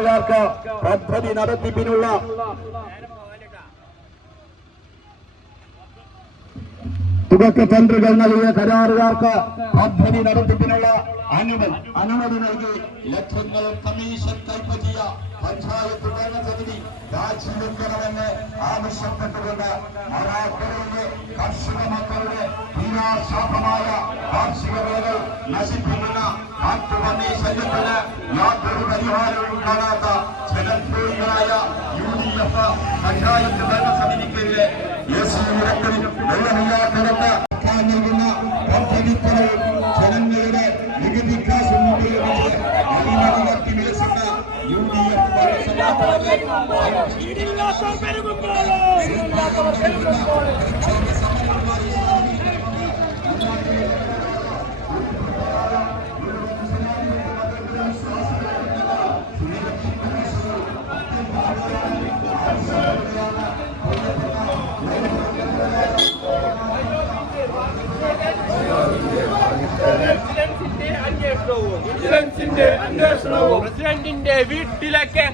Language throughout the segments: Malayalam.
കരാറുകാർക്ക് പദ്ധതി നടത്തിപ്പിനുള്ള തുകക്ക് ടെൻഡറുകൾ നൽകിയ കരാറുകാർക്ക് പദ്ധതി നടത്തിപ്പിനുള്ള അനുമതി നൽകി ലക്ഷങ്ങൾ കമ്മീഷൻ കൈപ്പറ്റിയ പഞ്ചായത്ത് ഭരണസമിതി രാജിവെക്കണമെന്ന് ആവശ്യപ്പെട്ടുകൊണ്ട് മറാക്കരയിലെ കർഷക മക്കളുടെ തീരാശാപമായ കാർഷിക വിളകൾ നശിപ്പിക്കുന്ന കാട്ടുപന്നി ശല്യത്തിന് യാതൊരു പരിഹാരവും കാണാത്ത ജനദ്രോഹികളായ UDF പഞ്ചായത്ത് ഭരണസമിതിക്കെതിരെ വെള്ളമില്ലാത്തവർക്ക് നൽകുന്ന പദ്ധതിപ്പണവും ജനങ്ങളുടെ നികുതി കാശും ഉപയോഗിച്ച് അഴിമതി വിലസുന്ന UDF പ്രസിഡന്റിന്റെ വീട്ടിലേക്ക്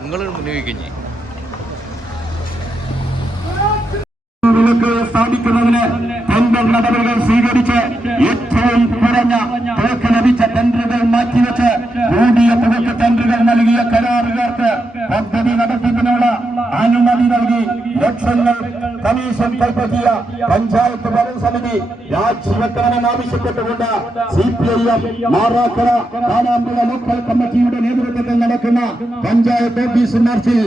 നിങ്ങൾ മുന്നോട്ട് സ്ഥാപിക്കുന്നതിന് ടെൻഡർ നടപടികൾ സ്വീകരിച്ച് ഏറ്റവും കുറഞ്ഞ തുക ലഭിച്ച ടെൻഡറുകൾ മാറ്റിവെച്ച് കൂടിയ തുകക്ക് ടെൻഡറുകൾ നൽകിയ കരാറുകാർക്ക് പദ്ധതി നടത്തിപ്പിനുള്ള അനുമതി നൽകി ലക്ഷങ്ങൾ കമ്മീഷൻ കൈപ്പറ്റിയ പഞ്ചായത്ത് ഭരണസമിതി രാജിവെക്കണമെന്നാവശ്യപ്പെട്ടുകൊണ്ട് CPIM മാറാക്കര കാലാമ്പുഴ ലോക്കൽ കമ്മിറ്റിയുടെ നേതൃത്വത്തിൽ നടക്കുന്ന പഞ്ചായത്ത് ഓഫീസ് മാർച്ചിൽ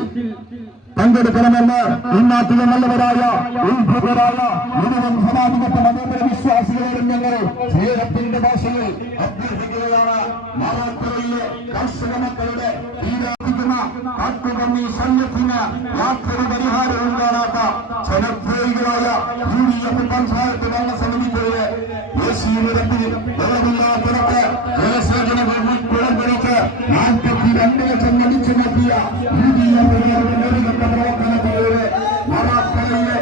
പങ്കെടുക്കണമെന്ന് ഇന്നാട്ടിലെ നല്ലവരായ ഉത്ഭുതരായ മുഴുവൻ സമാധിപത്യ മതേതര വിശ്വാസികളോടും ഞങ്ങൾ സ്നേഹത്തിന്റെ ഭാഷയിൽ അഭ്യർത്ഥിക്കുകയാണ്. മാറാക്കരയിലെ കർഷക മക്കളുടെ തീരാതിക്കുന്ന കാട്ടുപന്നി ശല്യത്തിന് യാതൊരു പരിഹാരവും കാണാത്ത ജനദ്രോഹികളായ UDF പഞ്ചായത്ത് ഭരണസമിതിക്കെതിരെ ദേശീയ നിരത്തിൽ വെള്ളമില്ലാത്തവർക്ക് ജലസേചന കുളംപിടിച്ച് 42 ലക്ഷം അടിച്ചു മാറ്റിയ UDF നേതൃത്വ പ്രവർത്തനത്തിലൂടെ മാറാക്കരയിലെ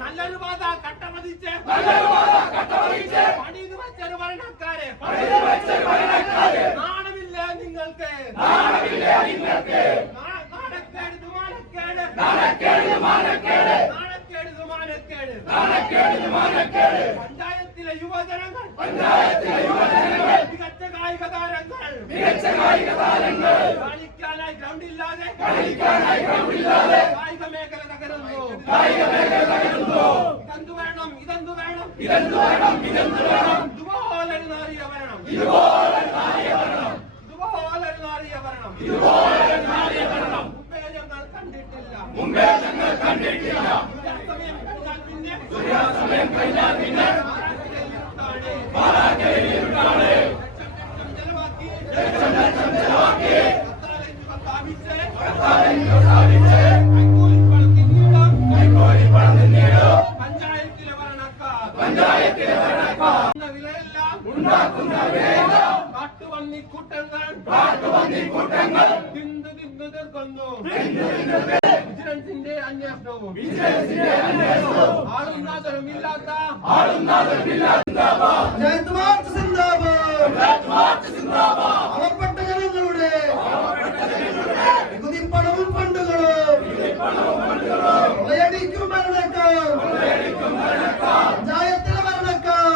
നല്ലൊരു പാത കട്ടമതിച്ച് പണിത് വെച്ചൊരു ഭരണക്കാരെ നാണമില്ല നിങ്ങൾക്ക് പഞ്ചായത്തിലെ യുവജനങ്ങൾ മികച്ച കായിക താരങ്ങൾ കളിക്കാനായി ഗ്രൗണ്ടില്ലാതെ കായിക മേഖല തകരുന്നു. ഇതെന്തു വേണം ഇതുപോലൊരു നാറിയ ഭരണം മുമ്പേ ഞങ്ങൾ കണ്ടിട്ടില്ല. സൂര്യാസ്തമയം കഴിഞ്ഞാൽ പിന്നെ ചെലവാക്കി പഞ്ചായത്തിലെ ഉണ്ടാക്കുന്ന വിലയെല്ലാം കാട്ടുപന്നിക്കൂട്ടങ്ങൾ തിന്നു തീർക്കുന്നു. അന്വേഷണവും ആളും നാദറുമില്ലാത്ത പാവപ്പെട്ട ജനങ്ങളുടെ നികുതിപ്പണവും ഫണ്ടുകളും കൊള്ളയടിക്കും ഭരണക്കാർ, പഞ്ചായത്തിലെ ഭരണക്കാർ,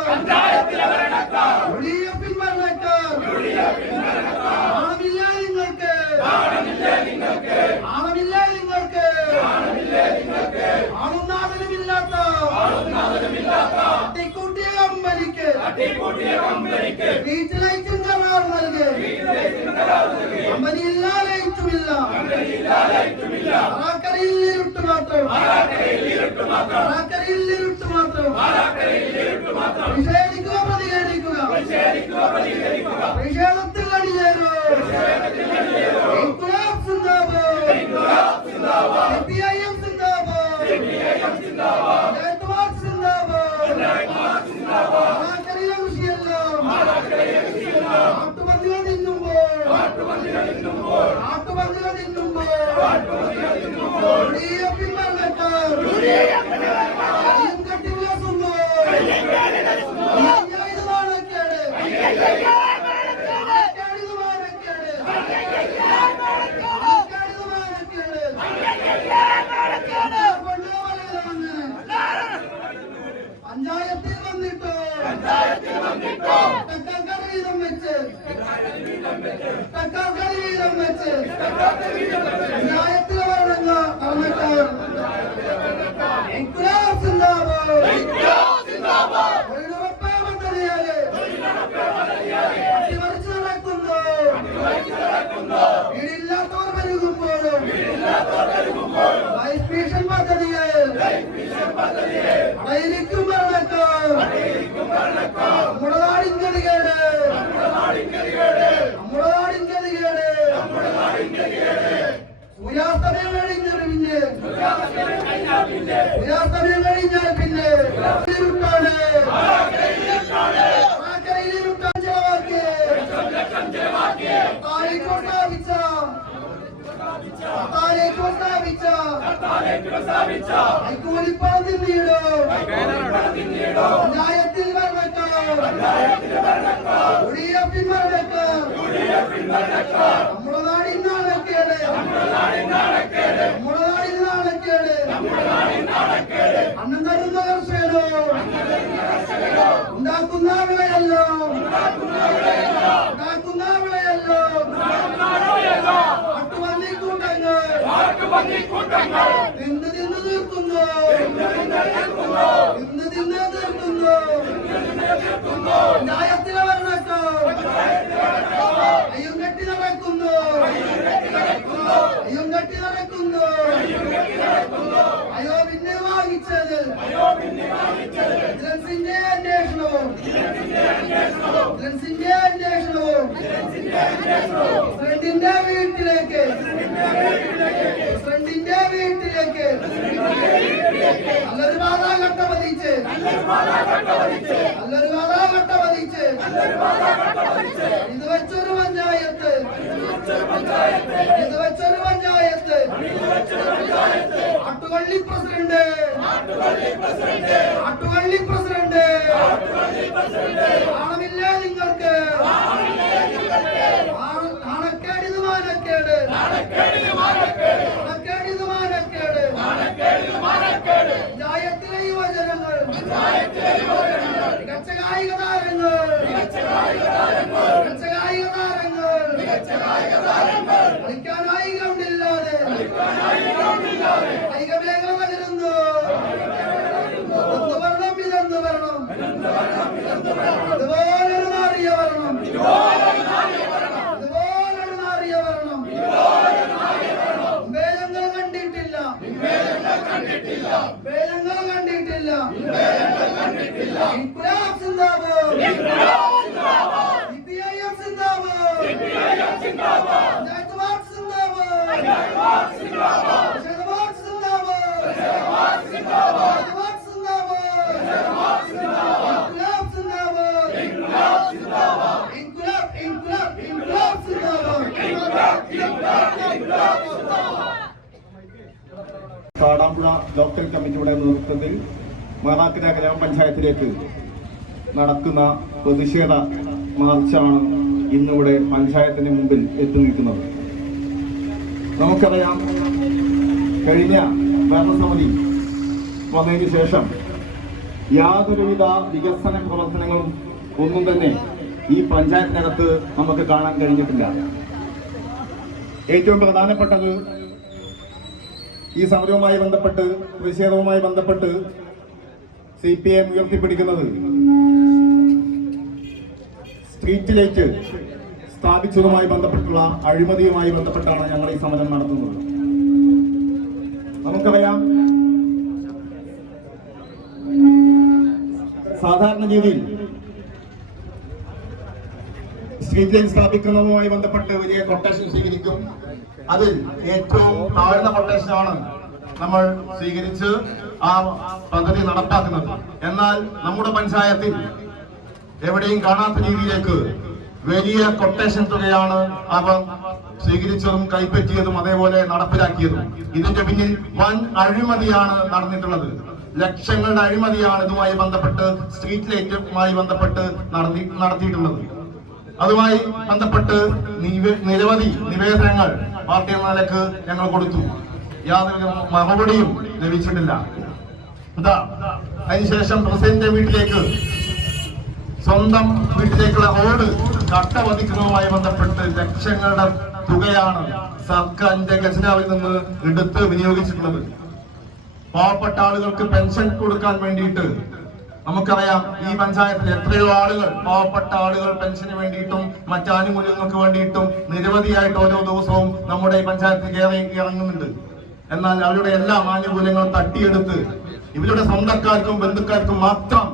യുഡിഎഫിൻ ഭരണക്കാർ. ആണമില്ല നിങ്ങൾക്ക്, ആണമില്ല നിങ്ങൾക്ക്, ആണും നാദനുമില്ലാത്ത തട്ടിക്കൂട്ടിയ കമ്പനിക്ക് ബീച്ച് ലൈറ്റും കരാർ നൽകി. കമ്പനിയില്ല, ലൈറ്റുമില്ല, ആക്കരയിൽ ഇരുട്ട് മാത്രം, ആക്കരയിൽ ഇരുട്ട് മാത്രം. നിഷേധിക്കുക, പ്രതികരിക്കുക, നിഷേധത്തിൽ അണിചേരൂ. ഇൻക്ലാബ് സിന്ദാബാദ്, സിപിഐഎം സിന്ദാബാദ്, ജയത്മാർ സിന്ദാബാദ്. ആക്കരയിലെ കൃഷിയെല്ലാം ആട്ടുപന്നികൾ തിന്നുമ്പോൾ, ആട്ടുപന്നികൾ തിന്നുമ്പോൾ യുഡിഎഫിൻ ഭരണക്കാർ കെട്ടി വിളസുമ്പോൾ ഇത് നാണക്കേട്, പഞ്ചായത്തിൽ വന്നിട്ടോ തക്കാർ വീതം വെച്ച് പഞ്ചായത്തിലെ ഭരണക്കാർ ഇൻക്ലാബ് സിന്ദാബാദ്. തൊഴിലുറപ്പ് പദ്ധതിയാല് അട്ടിമറിച്ച് നടക്കുന്നു. വീടില്ലാത്തവർ പെരുകുമ്പോഴും ലൈഫ് മിഷൻ പദ്ധതിയെ അടയിരിക്കും ഭരണക്കാർ. നമ്മുടെ നാടിൻ ഗതികേട്, നമ്മുടെ നാടിൻ ഗതികേട്. സൂര്യാസ്തമയം കഴിഞ്ഞാൽ പിന്നെ ഇരുട്ടാണ്, ഇരുട്ടാൻ ചെലവാക്കി കൈക്കൂലിപ്പണം തിന്നിയിടും പഞ്ചായത്തിൽ ഭരണക്കാർ, യുഡിഎഫിൻ ഭരണക്കാർ. നമ്മുടെ നാടിൻ നാണക്കേട്, നമ്മുടെ നാടിൻ നാണക്കേട്. അന്നം തരുന്ന കർഷകരോ ഉണ്ടാക്കുന്ന വിളയല്ലോ, ഉണ്ടാക്കുന്ന വിളയല്ലോ. ആട്ടുപന്നിക്കൂട്ടങ്ങൾ തിന്ന് തീർക്കുന്നു, ന്യായത്തിലെ ഭരണക്കാർ അയ്യം കെട്ടി നടക്കുന്നു, അയ്യോ പിന്നെ വാങ്ങിച്ചത് വിജിലൻസിന്റെ അന്വേഷണവും പ്രസിഡന്റിന്റെ വീട്ടിലേക്ക് നല്ലൊരു പാതാഘട്ട പതിച്ച് ഇത് വെച്ചൊരു പഞ്ചായത്ത് ആട്ടുകള്ളി പ്രസിഡന്റ് ആണമില്ല നിങ്ങൾക്ക്, നാണക്കേടിത് മാനക്കേട്, പഞ്ചായത്തിലെ യുവജനങ്ങൾ മികച്ച കായിക താരങ്ങൾ കളിക്കാനായി ഗ്രൗണ്ടില്ലാതെ കായിക മേഖല തകരുന്നു. ഇതെന്ത് ഭരണം, ഇതുപോലൊരു നാറിയ ഭരണം, വേദങ്ങൾ കണ്ടിട്ടില്ല. ഇൻക്ലാബ് സിന്ദാബാദ്, സിപിഐഎം സിന്ദാബാദ്, ജയത്മാർ സിന്ദാബാദ്, ജയത്മാർ സിന്ദാബാദ്, ഇൻക്ലാബ് സിന്ദാബാദ്. കാടാമ്പുഴ ലോക്കൽ കമ്മിറ്റിയുടെ നേതൃത്വത്തിൽ മാറാക്കര ഗ്രാമപഞ്ചായത്തിലേക്ക് നടക്കുന്ന പ്രതിഷേധ മാർച്ചാണ് ഇന്നിവിടെ പഞ്ചായത്തിന് മുമ്പിൽ എത്തി നിൽക്കുന്നത്. നമുക്കറിയാം, കഴിഞ്ഞ ഭരണസമിതി വന്നതിന് ശേഷം യാതൊരുവിധ വികസന പ്രവർത്തനങ്ങളും ഒന്നും തന്നെ ഈ പഞ്ചായത്തിനകത്ത് നമുക്ക് കാണാൻ കഴിഞ്ഞിട്ടില്ല. ഏറ്റവും പ്രധാനപ്പെട്ടത് ഈ സമരവുമായി ബന്ധപ്പെട്ട്, പ്രതിഷേധവുമായി ബന്ധപ്പെട്ട് CPM ഉയർത്തിപ്പിടിക്കുന്നത് സ്ട്രീറ്റ് ലൈറ്റ് സ്ഥാപിച്ചതുമായി ബന്ധപ്പെട്ടുള്ള അഴിമതിയുമായി ബന്ധപ്പെട്ടാണ് ഞങ്ങൾ ഈ സമരം നടത്തുന്നത്. നമുക്കറിയാം, സാധാരണ രീതിയിൽ സ്ട്രീറ്റ് ലൈറ്റ് സ്ഥാപിക്കുന്നതുമായി ബന്ധപ്പെട്ട് വലിയ കൊട്ടേഷൻ സ്വീകരിക്കും. അതിൽ ഏറ്റവും താഴ്ന്ന കൊട്ടേഷനാണ് നമ്മൾ സ്വീകരിച്ച് ആ പദ്ധതി നടപ്പാക്കുന്നത്. എന്നാൽ നമ്മുടെ പഞ്ചായത്തിൽ എവിടെയും കാണാത്ത രീതിയിലേക്ക് വലിയ കൊട്ടേഷൻ തുകയാണ് അവർ സ്വീകരിച്ചതും കൈപ്പറ്റിയതും അതേപോലെ നടപ്പിലാക്കിയതും. ഇതിന്റെ പിന്നിൽ വൻ അഴിമതിയാണ് നടന്നിട്ടുള്ളത്. ലക്ഷങ്ങളുടെ അഴിമതിയാണ് ഇതുമായി ബന്ധപ്പെട്ട്, സ്ട്രീറ്റ് ലൈറ്റുമായി ബന്ധപ്പെട്ട് നടത്തിയിട്ടുള്ളത്. അതുമായി ബന്ധപ്പെട്ട് നിരവധി നിവേദനങ്ങൾ പാർട്ടി എന്ന നിലക്ക് ഞങ്ങൾ കൊടുത്തു. യാതൊരു മറുപടിയും ലഭിച്ചിട്ടില്ല. അതിനുശേഷം പ്രസിഡന്റിന്റെ വീട്ടിലേക്ക്, സ്വന്തം വീട്ടിലേക്കുള്ള റോഡ് കട്ട പതിക്കുന്നതുമായി ബന്ധപ്പെട്ട് ലക്ഷങ്ങളുടെ തുകയാണ് സർക്കാരിന്റെ ഖജനാവിൽ നിന്ന് എടുത്ത് വിനിയോഗിച്ചിട്ടുള്ളത്. പാവപ്പെട്ട ആളുകൾക്ക് പെൻഷൻ കൊടുക്കാൻ വേണ്ടിയിട്ട് നമുക്കറിയാം, ഈ പഞ്ചായത്തിൽ എത്രയോ ആളുകൾ, പാവപ്പെട്ട ആളുകൾ പെൻഷന് വേണ്ടിയിട്ടും മറ്റ് ആനുകൂല്യങ്ങൾക്ക് വേണ്ടിയിട്ടും നിരവധിയായിട്ട് ഓരോ ദിവസവും നമ്മുടെ ഈ പഞ്ചായത്തിൽ ഇറങ്ങുന്നുണ്ട്. എന്നാൽ അവരുടെ എല്ലാ ആനുകൂല്യങ്ങളും തട്ടിയെടുത്ത് ഇവരുടെ സ്വന്തക്കാർക്കും ബന്ധുക്കാർക്കും മാത്രം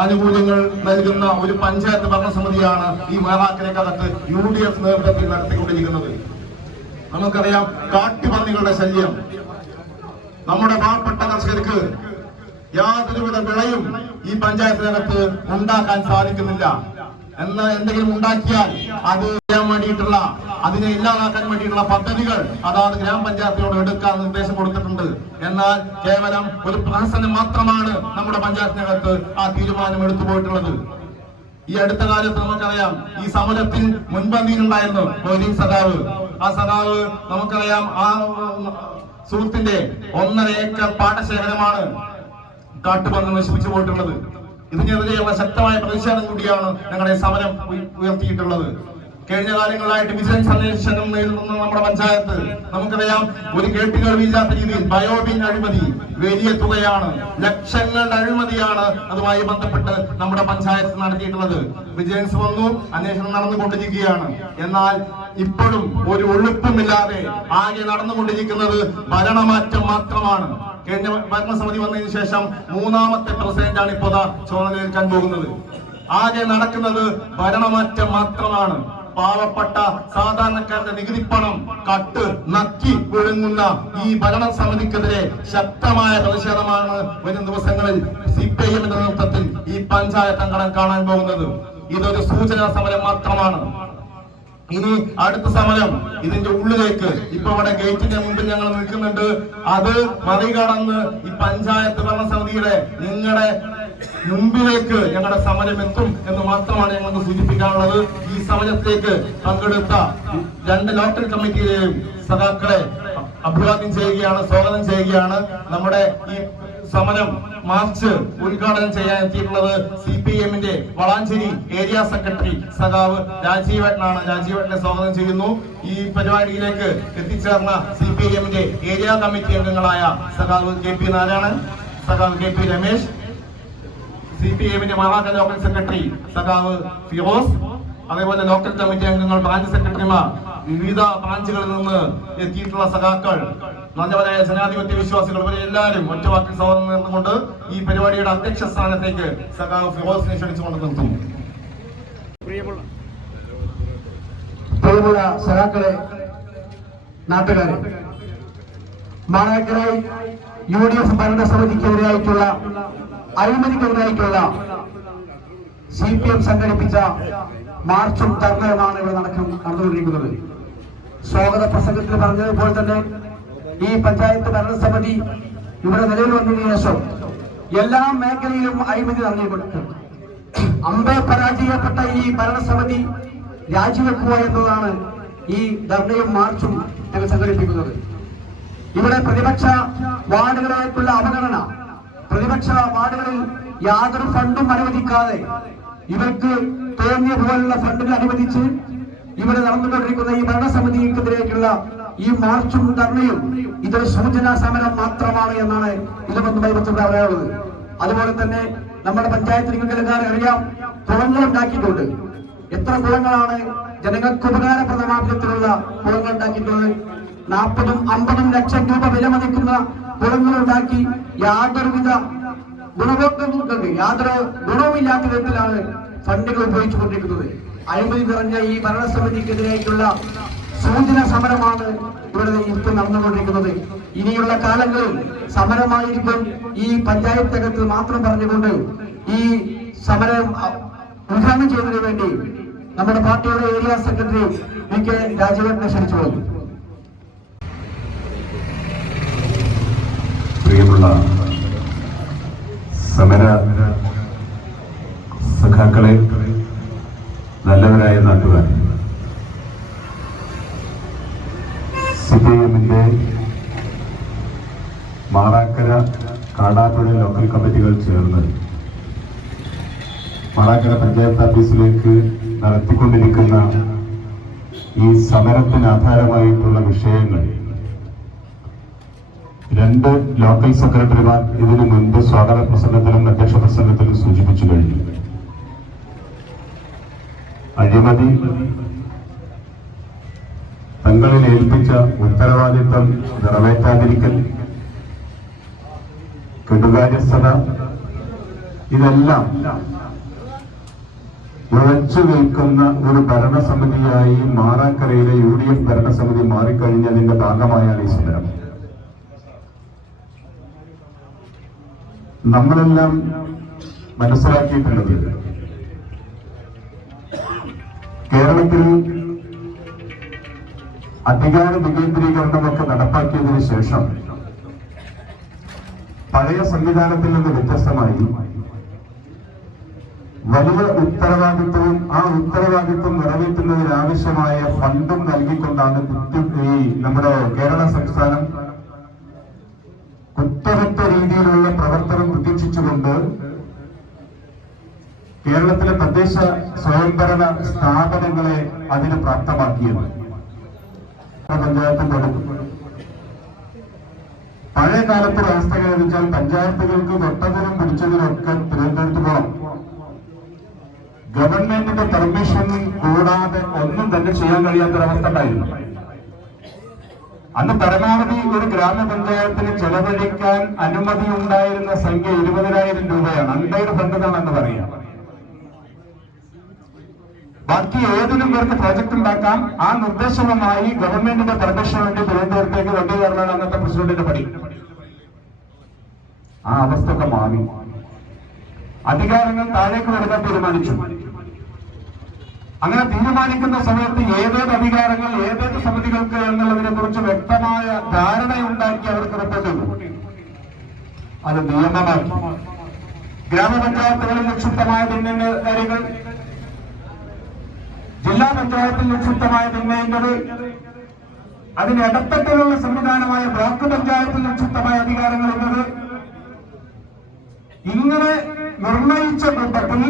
ആനുകൂല്യങ്ങൾ നൽകുന്ന ഒരു പഞ്ചായത്ത് ഭരണസമിതിയാണ് ഈ മാറാക്കരക്കകത്ത് UDF നേതൃത്വത്തിൽ നടത്തിക്കൊണ്ടിരിക്കുന്നത്. നമുക്കറിയാം, കാട്ടുപന്നികളുടെ ശല്യം. നമ്മുടെ പാവപ്പെട്ട കർഷകർക്ക് യാതൊരുവിധ വിളയും ഈ പഞ്ചായത്തിനകത്ത് ഉണ്ടാക്കാൻ സാധിക്കുന്നില്ല. എന്നാൽ എന്തെങ്കിലും ഉണ്ടാക്കിയാൽ അത് ചെയ്യാൻ വേണ്ടിയിട്ടുള്ള, അതിനെ ഇല്ലാതാക്കാൻ വേണ്ടിയിട്ടുള്ള പദ്ധതികൾ അതാത് ഗ്രാമപഞ്ചായത്തിനോട് എടുക്കാൻ നിർദ്ദേശം കൊടുത്തിട്ടുണ്ട്. എന്നാൽ കേവലം ഒരു പ്രഹസനം മാത്രമാണ് നമ്മുടെ പഞ്ചായത്തിനകത്ത് ആ തീരുമാനം എടുത്തു പോയിട്ടുള്ളത്. ഈ അടുത്ത കാലത്ത് നമുക്കറിയാം, ഈ സമരത്തിൽ മുൻപന്തിയിലുണ്ടായിരുന്നു മൊയ്തീൻ സഖാവ്. ആ സഖാവ് നമുക്കറിയാം, ആ സുഹൃത്തിന്റെ 1.5 ഏക്കർ പാടശേഖരമാണ് കാട്ടുപന്നി നശിപ്പിച്ചു പോയിട്ടുള്ളത്. ഇതിനെതിരെയുള്ള ശക്തമായ പ്രതിഷേധം കൂടിയാണ് ഞങ്ങളുടെ സമരം ഉയർത്തിയിട്ടുള്ളത്. കഴിഞ്ഞ കാലങ്ങളായിട്ട് വിജിലൻസ് അന്വേഷണം നേരിടുന്ന നമ്മുടെ പഞ്ചായത്ത് നമുക്കറിയാം, ഒരു കേട്ടുകേൾവിയില്ലാത്ത രീതിയിൽ ബയോബിൻ അഴിമതി വലിയ തുകയാണ്, ലക്ഷങ്ങളുടെ അഴിമതിയാണ് അതുമായി ബന്ധപ്പെട്ട് നമ്മുടെ പഞ്ചായത്ത് നടത്തിയിട്ടുള്ളത്. വിജിലൻസ് വന്നു, അന്വേഷണം നടന്നുകൊണ്ടിരിക്കുകയാണ്. എന്നാൽ ഇപ്പോഴും ഒരു ഒഴുപ്പുമില്ലാതെ ആകെ നടന്നുകൊണ്ടിരിക്കുന്നത് ഭരണമാറ്റം മാത്രമാണ്. കഴിഞ്ഞ ഭരണസമിതി വന്നതിന് ശേഷം 3ാമത്തെ പ്രസിഡന്റാണ് ഇപ്പോൾ ചുമതലയേൽക്കാൻ പോകുന്നത്. ആകെ നടക്കുന്നത് ഭരണമാറ്റം മാത്രമാണ്. പാവപ്പെട്ട സാധാരണക്കാരുടെ നികുതിപ്പണം കട്ട് നക്കി വിഴുങ്ങുന്ന ഈ ഭരണസമിതിക്കെതിരെ ശക്തമായ പ്രതിഷേധമാണ് വരും ദിവസങ്ങളിൽ CPIM നേതൃത്വത്തിൽ ഈ പഞ്ചായത്ത് അംഗം കാണാൻ പോകുന്നത്. ഇതൊരു സൂചനാ സമരം മാത്രമാണ്. ഇനി അടുത്ത സമരം ഇതിന്റെ ഉള്ളിലേക്ക്, ഇപ്പൊ ഇവിടെ ഗേറ്റിന്റെ മുമ്പിൽ ഞങ്ങൾ നിൽക്കുന്നുണ്ട്, അത് മറികടന്ന് ഈ പഞ്ചായത്ത് ഭരണസമിതിയുടെ നിങ്ങളുടെ മുമ്പിലേക്ക് ഞങ്ങളുടെ സമരം എത്തും എന്ന് മാത്രമാണ് ഞങ്ങൾക്ക് സൂചിപ്പിക്കാനുള്ളത്. ഈ സമരത്തിലേക്ക് പങ്കെടുത്ത 2 ലോക്കൽ കമ്മിറ്റിയിലെയും സഖാക്കളെ അഭിവാദ്യം ചെയ്യുകയാണ്, സ്വാഗതം ചെയ്യുകയാണ്. നമ്മുടെ ഈ സമരം മാർച്ച് ഉദ്ഘാടനം ചെയ്യാൻ എത്തിയിട്ടുള്ളത് CPM-ന്റെ വളാഞ്ചേരി ഏരിയ സെക്രട്ടറി സഖാവ് രാജീവേട്ടനാണ്. രാജീവേട്ടനെ സ്വാഗതം ചെയ്യുന്നു. ഈ പരിപാടിയിലേക്ക് എത്തിച്ചേർന്ന CPM-ന്റെ ഏരിയ കമ്മിറ്റി അംഗങ്ങളായ സഖാവ് KP നാരായണൻ, സഖാവ് KP രമേശ്, CPM-ന്റെ മാറാക്കര ലോക്കൽ സെക്രട്ടറി സഖാവ് ഫിറോസ്, അതേപോലെ ലോക്കൽ കമ്മിറ്റി അംഗങ്ങൾ, ബ്രാഞ്ച് സെക്രട്ടറിമാർ, വിവിധ ബ്രാഞ്ചുകളിൽ നിന്ന് എത്തിയിട്ടുള്ള സഖാക്കൾ, നല്ലവരായ ജനാധിപത്യ വിശ്വാസികൾ, ഇവരെ എല്ലാവരും ഒറ്റവാക്കിൽ സ്വാഗതം നേർന്നുകൊണ്ട് ഈ പരിപാടിയുടെ അധ്യക്ഷ സ്ഥാനത്തേക്ക് സഖാവ് ഫിറോസിനെ ക്ഷണിച്ചുകൊണ്ട് നിർത്തുന്നു. പ്രിയമുള്ള സഖാക്കളെ, നാട്ടുകാരെ, മാറാക്കരയിൽ UDF ഭരണസമിതിക്കെതിരായിട്ടുള്ള, അഴിമതിക്കെതിരായിട്ടുള്ള CPM സംഘടിപ്പിച്ച മാർച്ചും ധർണയുമാണ് ഇവിടെ നടന്നുകൊണ്ടിരിക്കുന്നത്. സ്വാഗത പ്രസംഗത്തിൽ പറഞ്ഞതുപോലെ തന്നെ ഈ പഞ്ചായത്ത് ഭരണസമിതി ഇവിടെ നിലവിൽ വന്നതിന് ശേഷം എല്ലാ മേഖലയിലും അഴിമതി നടന്നുകൊണ്ട് അമ്പെ പരാജയപ്പെട്ട ഈ ഭരണസമിതി രാജിവെക്കുക എന്നതാണ് ഈ ധർണയും മാർച്ചും ഞങ്ങൾ സംഘടിപ്പിക്കുന്നത്. ഇവിടെ പ്രതിപക്ഷ വാർഡുകളായിട്ടുള്ള അവഗണന, പ്രതിപക്ഷ വാർഡുകളിൽ യാതൊരു ഫണ്ടും അനുവദിക്കാതെ ഇവർക്ക് തോന്നിയ പോലുള്ള ഫണ്ടുകൾ അനുവദിച്ച് ഇവിടെ നടന്നുകൊണ്ടിരിക്കുന്ന ഈ ഭരണസമിതിക്കെതിരെയുള്ള ഈ മാർച്ചും ധർണയും ഇതൊരു സൂചനാ സമരം മാത്രമാണ് എന്നാണ് ഇതുമായി ബന്ധപ്പെട്ട് പറയാനുള്ളത്. അതുപോലെ തന്നെ നമ്മുടെ പഞ്ചായത്ത് നിങ്ങൾക്ക് അറിയാം, കുളങ്ങൾ ഉണ്ടാക്കിയിട്ടുണ്ട്. എത്ര കുളങ്ങളാണ് ജനങ്ങൾക്ക് ഉപകാരപ്രദമായ വിധത്തിലുള്ള കുളങ്ങൾ ഉണ്ടാക്കിയിട്ടുള്ളത്? 40-50 ലക്ഷം രൂപ വിലമതിക്കുന്ന കുളങ്ങൾ ഉണ്ടാക്കി യാതൊരുവിധ ഗുണഭോക്താക്കൾക്ക് യാതൊരു ഗുണവുമില്ലാത്ത വിധത്തിലാണ് ഫണ്ടുകൾ ഉപയോഗിച്ചുകൊണ്ടിരിക്കുന്നത്. അഴിമതി നിറഞ്ഞ ഈ ഭരണസമിതിക്കെതിരായിട്ടുള്ള സൂചന സമരമാണ് ഇവിടെ ഇപ്പോൾ നടന്നുകൊണ്ടിരിക്കുന്നത്. ഇനിയുള്ള കാലങ്ങളിൽ സമരമായിരിക്കും ഈ പഞ്ചായത്തകത്ത് മാത്രം പറഞ്ഞുകൊണ്ട് ഈ സമരം ഉദ്ഘാടനം ചെയ്യുന്നതിന് വേണ്ടി നമ്മുടെ പാർട്ടിയുടെ ഏരിയ സെക്രട്ടറി വി കെ രാജീവനെ ക്ഷണിച്ചു പോകുന്നു. പ്രിയമുള്ള സമര സഖാക്കളെ, നല്ലവരായ നാട്ടുകാർ, സിപിഐഎമ്മിന്റെ മാറാക്കര, കാടാപ്പുഴ ലോക്കൽ കമ്മിറ്റികൾ ചേർന്ന് മാറാക്കര പഞ്ചായത്ത് ഓഫീസിലേക്ക് നടത്തിക്കൊണ്ടിരിക്കുന്ന ഈ സമരത്തിന് ആധാരമായിട്ടുള്ള വിഷയങ്ങൾ 2 ലോക്കൽ സെക്രട്ടറിമാർ ഇതിനു മുൻപ് സ്വാഗത പ്രസംഗത്തിലും അധ്യക്ഷ പ്രസംഗത്തിലും സൂചിപ്പിച്ചു കഴിഞ്ഞു. അഴിമതി, തങ്ങളിൽ ഏൽപ്പിച്ച ഉത്തരവാദിത്വം നിറവേറ്റാതിരിക്കൽ, കെടുകാര്യസ്ഥത, ഇതെല്ലാം ഉറച്ചു നിൽക്കുന്ന ഒരു ഭരണസമിതിയായി മാറാക്കരയിലെ UDF ഭരണസമിതി മാറിക്കഴിഞ്ഞതിന്റെ ഭാഗമായാണ് ഈ സമരം. നമ്മളെല്ലാം മനസ്സിലാക്കിയിട്ടുള്ളത്, കേരളത്തിൽ അധികാര വികേന്ദ്രീകരണമൊക്കെ നടപ്പാക്കിയതിനു ശേഷം പഴയ സംവിധാനത്തിൽ നിന്ന് വ്യത്യസ്തമായി വലിയ ഉത്തരവാദിത്വവും ആ ഉത്തരവാദിത്വം നിറവേറ്റുന്നതിനാവശ്യമായ ഫണ്ടും നൽകിക്കൊണ്ടാണ് ഈ നമ്മുടെ കേരള സംസ്ഥാനം കുറ്റമറ്റ രീതിയിലുള്ള പ്രവർത്തനം പ്രതീക്ഷിച്ചുകൊണ്ട് കേരളത്തിലെ തദ്ദേശ സ്വയംഭരണ സ്ഥാപനങ്ങളെ അതിന് പ്രാപ്തമാക്കിയത്. പഞ്ചായത്തിന്റെ പഴയ കാലത്തെ അവസ്ഥ വെച്ചാൽ പഞ്ചായത്തുകൾക്ക് തൊട്ടതിനും പിടിച്ചതിനൊക്കെ തിരുവനന്തപുരത്ത് പോകണം. ഗവൺമെന്റിന്റെ പെർമിഷൻ കൂടാതെ ഒന്നും തന്നെ ചെയ്യാൻ കഴിയാത്തൊരവസ്ഥ ഉണ്ടായിരുന്നു. അന്ന് പരമാവധി ഒരു ഗ്രാമപഞ്ചായത്തിന് ചെലവഴിക്കാൻ അനുമതി ഉണ്ടായിരുന്ന സംഖ്യ 20,000 രൂപയാണ്. അൺപെയ്ഡ് ഫണ്ട് എന്നാണെന്ന് പറയാം. ബാക്കി ഏതിനും പേർക്ക് പ്രോജക്ട് ഉണ്ടാക്കാം. ആ നിർദ്ദേശവുമായി ഗവൺമെന്റിന്റെ പെർമിഷൻ വേണ്ടി തിരുവനന്തപുരത്തേക്ക് വണ്ടി കയറലാണ് അന്നത്തെ പ്രസിഡന്റിന്റെ പടി. ആ അവസ്ഥയൊക്കെ മാറി. അധികാരങ്ങൾ താഴേക്ക് വരുത്താൻ തീരുമാനിച്ചു. അങ്ങനെ തീരുമാനിക്കുന്ന സമയത്ത് ഏതേത് അധികാരങ്ങൾ ഏതേത് സമിതികൾക്ക് എന്നുള്ളതിനെ കുറിച്ച് വ്യക്തമായ ധാരണയുണ്ടാക്കി അവർക്ക് റിപ്പോർട്ട് ചെയ്തു. അത് നിയമമാക്കി. ഗ്രാമപഞ്ചായത്തുകളിൽ നിക്ഷിപ്തമായ ഭിന്നകാരികൾ, ജില്ലാ പഞ്ചായത്തിൽ നിക്ഷിപ്തമായ ഭിന്നേണ്ടത്, അതിന് ഇടപെട്ടലുള്ള സംവിധാനമായ ബ്ലോക്ക് പഞ്ചായത്തിൽ നിക്ഷിപ്തമായ അധികാരങ്ങൾ എന്നത് ഇങ്ങനെ നിർണയിച്ച കൂട്ടത്തിൽ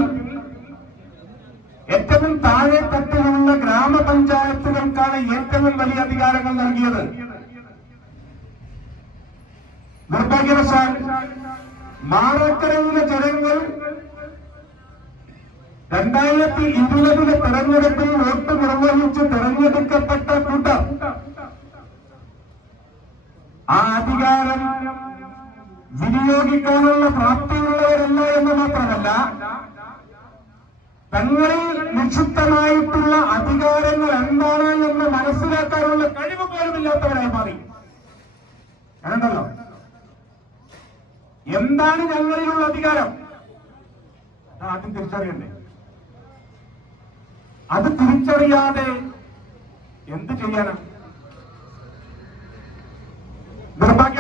ഏറ്റവും താഴെ തട്ടിലുള്ള ഗ്രാമപഞ്ചായത്തുകൾക്കാണ് ഏറ്റവും വലിയ അധികാരങ്ങൾ നൽകിയത്. നിർഭാഗ്യവശാൽ മാറാക്കരയിലെ ജനങ്ങൾ 2020 തെരഞ്ഞെടുപ്പിൽ വോട്ട് നിർവഹിച്ച് തെരഞ്ഞെടുക്കപ്പെട്ട കൂട്ടം ആ അധികാരം വിനിയോഗിക്കാനുള്ള പ്രാപ്തിയുള്ളവരല്ല എന്ന് മാത്രമല്ല, തങ്ങളിൽ നിക്ഷിപ്തമായിട്ടുള്ള അധികാരങ്ങൾ എന്താണ് എന്ന് മനസ്സിലാക്കാനുള്ള കഴിവ് പോലുമില്ലാത്തവരായി മാറി. അങ്ങനല്ലോ, എന്താണ് ഞങ്ങളിലുള്ള അധികാരം ആദ്യം തിരിച്ചറിയണ്ടേ. അത് തിരിച്ചറിയാതെ എന്ത് ചെയ്യാനാണ്?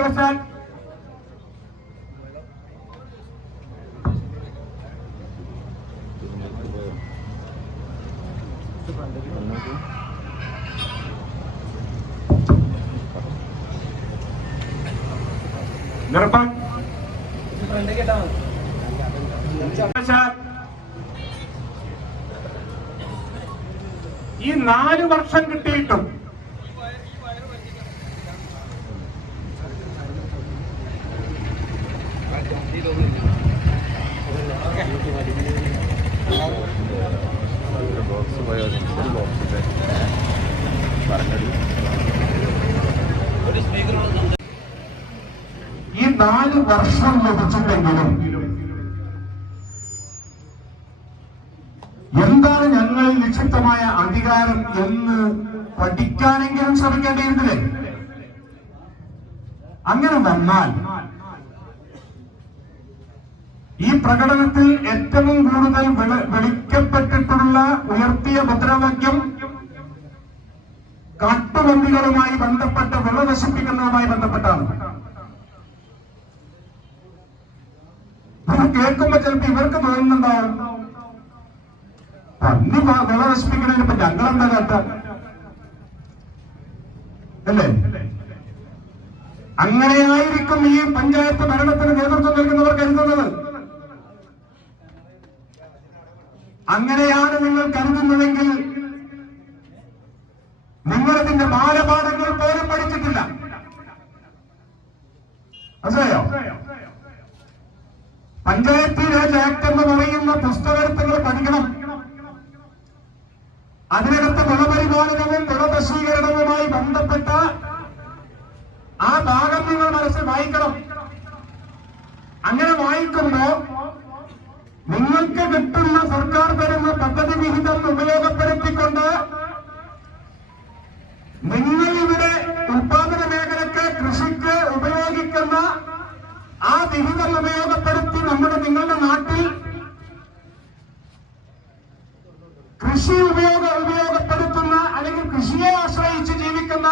ഭാഗ്യവശാൽ നിർത്താൻ ഈ 4 വർഷം കിട്ടിയിട്ടും ഈ 4 വർഷം ലഭിച്ചിട്ടെങ്കിലും എന്താണ് ഞങ്ങളിൽ നിക്ഷിപ്തമായ അധികാരം എന്ന് പഠിക്കാനെങ്കിലും ശ്രമിക്കേണ്ടിയിരുന്നില്ലേ? അങ്ങനെ വന്നാൽ ഈ പ്രകടനത്തിൽ ഏറ്റവും കൂടുതൽ വിളിക്കപ്പെട്ടിട്ടുള്ള ഉയർത്തിയ മുദ്രാവാക്യം കാട്ടുപന്നികളുമായി ബന്ധപ്പെട്ട് വിള നശിപ്പിക്കുന്നതുമായി ബന്ധപ്പെട്ടാണ്. ഇത് കേൾക്കുമ്പോ ചിലപ്പോ ഇവർക്ക് തോന്നുന്നുണ്ടാവും, പന്നി വിള നശിപ്പിക്കുന്നതിന് ഇപ്പൊ ഞങ്ങളെന്താ കേട്ട അല്ലേ? അങ്ങനെയായിരിക്കും ഈ പഞ്ചായത്ത് ഭരണത്തിന് നേതൃത്വം നൽകുന്നവർ കരുതുന്നത്. അങ്ങനെയാണ് നിങ്ങൾ കരുതുന്നതെങ്കിൽ നിങ്ങളതിന്റെ ബാലപാഠങ്ങൾ പോലും പഠിച്ചിട്ടില്ല. മനസ്സിലായോ? പഞ്ചായത്ത് രാജ് ആക്ട് എന്ന് പറയുന്ന പുസ്തകങ്ങൾ പഠിക്കണം. അതിനകത്ത് വിളപരിപാലനവും വിളവശീകരണവുമായി ബന്ധപ്പെട്ട ആ ഭാഗം നിങ്ങൾ മനസ്സിൽ വായിക്കണം. അങ്ങനെ വായിക്കുമ്പോ നിങ്ങൾക്ക് കിട്ടുന്ന സർക്കാർ തരുന്ന പദ്ധതി വിഹിതം ഉപയോഗപ്പെടുത്തിക്കൊണ്ട് നിങ്ങൾ ഇവിടെ ഉത്പാദന മേഖലക്ക് കൃഷിക്ക് ഉപയോഗിക്കുന്ന ആ വിഹിതം ഉപയോഗപ്പെടുത്തി നിങ്ങളുടെ നാട്ടിൽ കൃഷി ഉപയോഗപ്പെടുത്തുന്ന അല്ലെങ്കിൽ കൃഷിയെ ആശ്രയിച്ച് ജീവിക്കുന്ന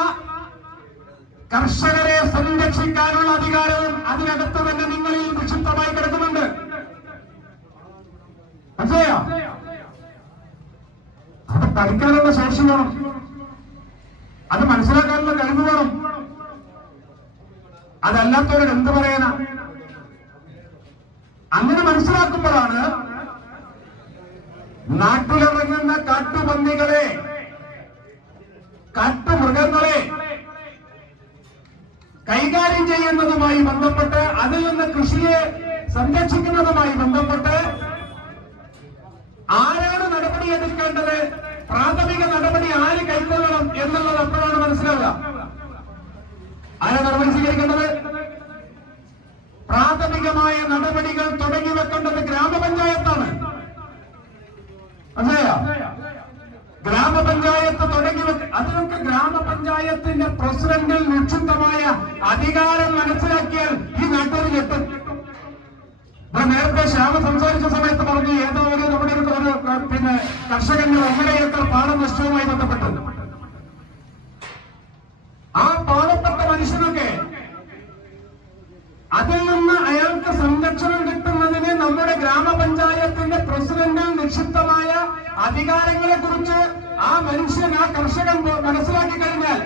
കർഷകരെ സംരക്ഷിക്കാനുള്ള അധികാരവും അതിനകത്ത് തന്നെ നിങ്ങളിൽ നിക്ഷിപ്തമായി കിടക്കുന്നുണ്ട്. മനസ്സിലായോ? അത് പഠിക്കാനുള്ള ശേഷി വേണം, അത് മനസ്സിലാക്കാനുള്ള കഴിവ് വേണം. അതല്ലാത്തവരോട് എന്ത് പറയാനാ? അങ്ങനെ മനസ്സിലാക്കുമ്പോഴാണ് നാട്ടിലിറങ്ങുന്ന കാട്ടുപന്നികളെ, കാട്ടുമൃഗങ്ങളെ കൈകാര്യം ചെയ്യുന്നതുമായി ബന്ധപ്പെട്ട് അതിൽ നിന്ന് കൃഷിയെ സംരക്ഷിക്കുന്നതുമായി ബന്ധപ്പെട്ട് ആരാണ് നടപടിയെടുക്കേണ്ടത്, പ്രാഥമിക നടപടി ആര് കൈക്കൊള്ളണം എന്നുള്ളത് എപ്പോഴാണ് മനസ്സിലാവുക? ആരാ നടപടി സ്വീകരിക്കേണ്ടത്? പ്രാഥമികമായ നടപടികൾ തുടങ്ങി വെക്കേണ്ടത് ഗ്രാമപഞ്ചായത്താണ്. മനസ്സിലായോ? ഗ്രാമപഞ്ചായത്ത് തുടങ്ങി അതിനൊക്കെ ഗ്രാമപഞ്ചായത്തിന്റെ പ്രസിഡന്റിൽ നിക്ഷിപ്തമായ അധികാരം മനസ്സിലാക്കിയാൽ ഈ നാട്ടിൽ എത്തും. നേരത്തെ ശ്യാമ സംസാരിച്ച സമയത്ത് പറഞ്ഞു, ഏതോ ഒരു നമ്മുടെ പിന്നെ കർഷകന്റെ 1.5 ഏക്കർ പാടം നഷ്ടവുമായി ബന്ധപ്പെട്ട് ആ പാവപ്പെട്ട മനുഷ്യനൊക്കെ അതിൽ നിന്ന് അയാൾക്ക് സംരക്ഷണം കിട്ടുന്നതിന് നമ്മുടെ ഗ്രാമപഞ്ചായത്തിന്റെ പ്രസിഡന്റിൽ നിക്ഷിപ്തമായ അധികാരങ്ങളെ കുറിച്ച് ആ മനുഷ്യൻ, ആ കർഷകൻ മനസ്സിലാക്കി കഴിഞ്ഞാൽ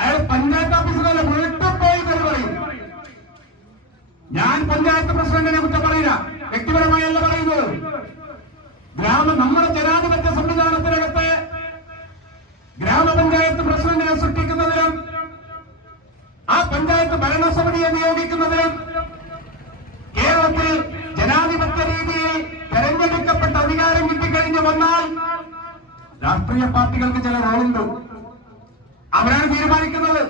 അയാൾ പഞ്ചായത്ത് ഓഫീസിലല്ല വീട്ടിൽ പോയി പറയും. ഞാൻ പഞ്ചായത്ത് പ്രസിഡന്റിനെ കുറ്റം പറയില്ല, വ്യക്തിപരമായല്ല പറയുന്നത്. നമ്മുടെ ജനാധിപത്യ സംവിധാനത്തിനകത്ത് ഗ്രാമപഞ്ചായത്ത് പ്രസിഡന്റിനെ സൃഷ്ടിക്കുന്നതിനും ആ പഞ്ചായത്ത് ഭരണസമിതിയെ നിയോഗിക്കുന്നതിനും കേരളത്തിൽ ജനാധിപത്യ രീതിയിൽ തെരഞ്ഞെടുക്കപ്പെട്ട അധികാരം കിട്ടിക്കഴിഞ്ഞു വന്നാൽ രാഷ്ട്രീയ പാർട്ടികൾക്ക് ചില റോളുണ്ട്. അവരാണ് തീരുമാനിക്കുന്നത്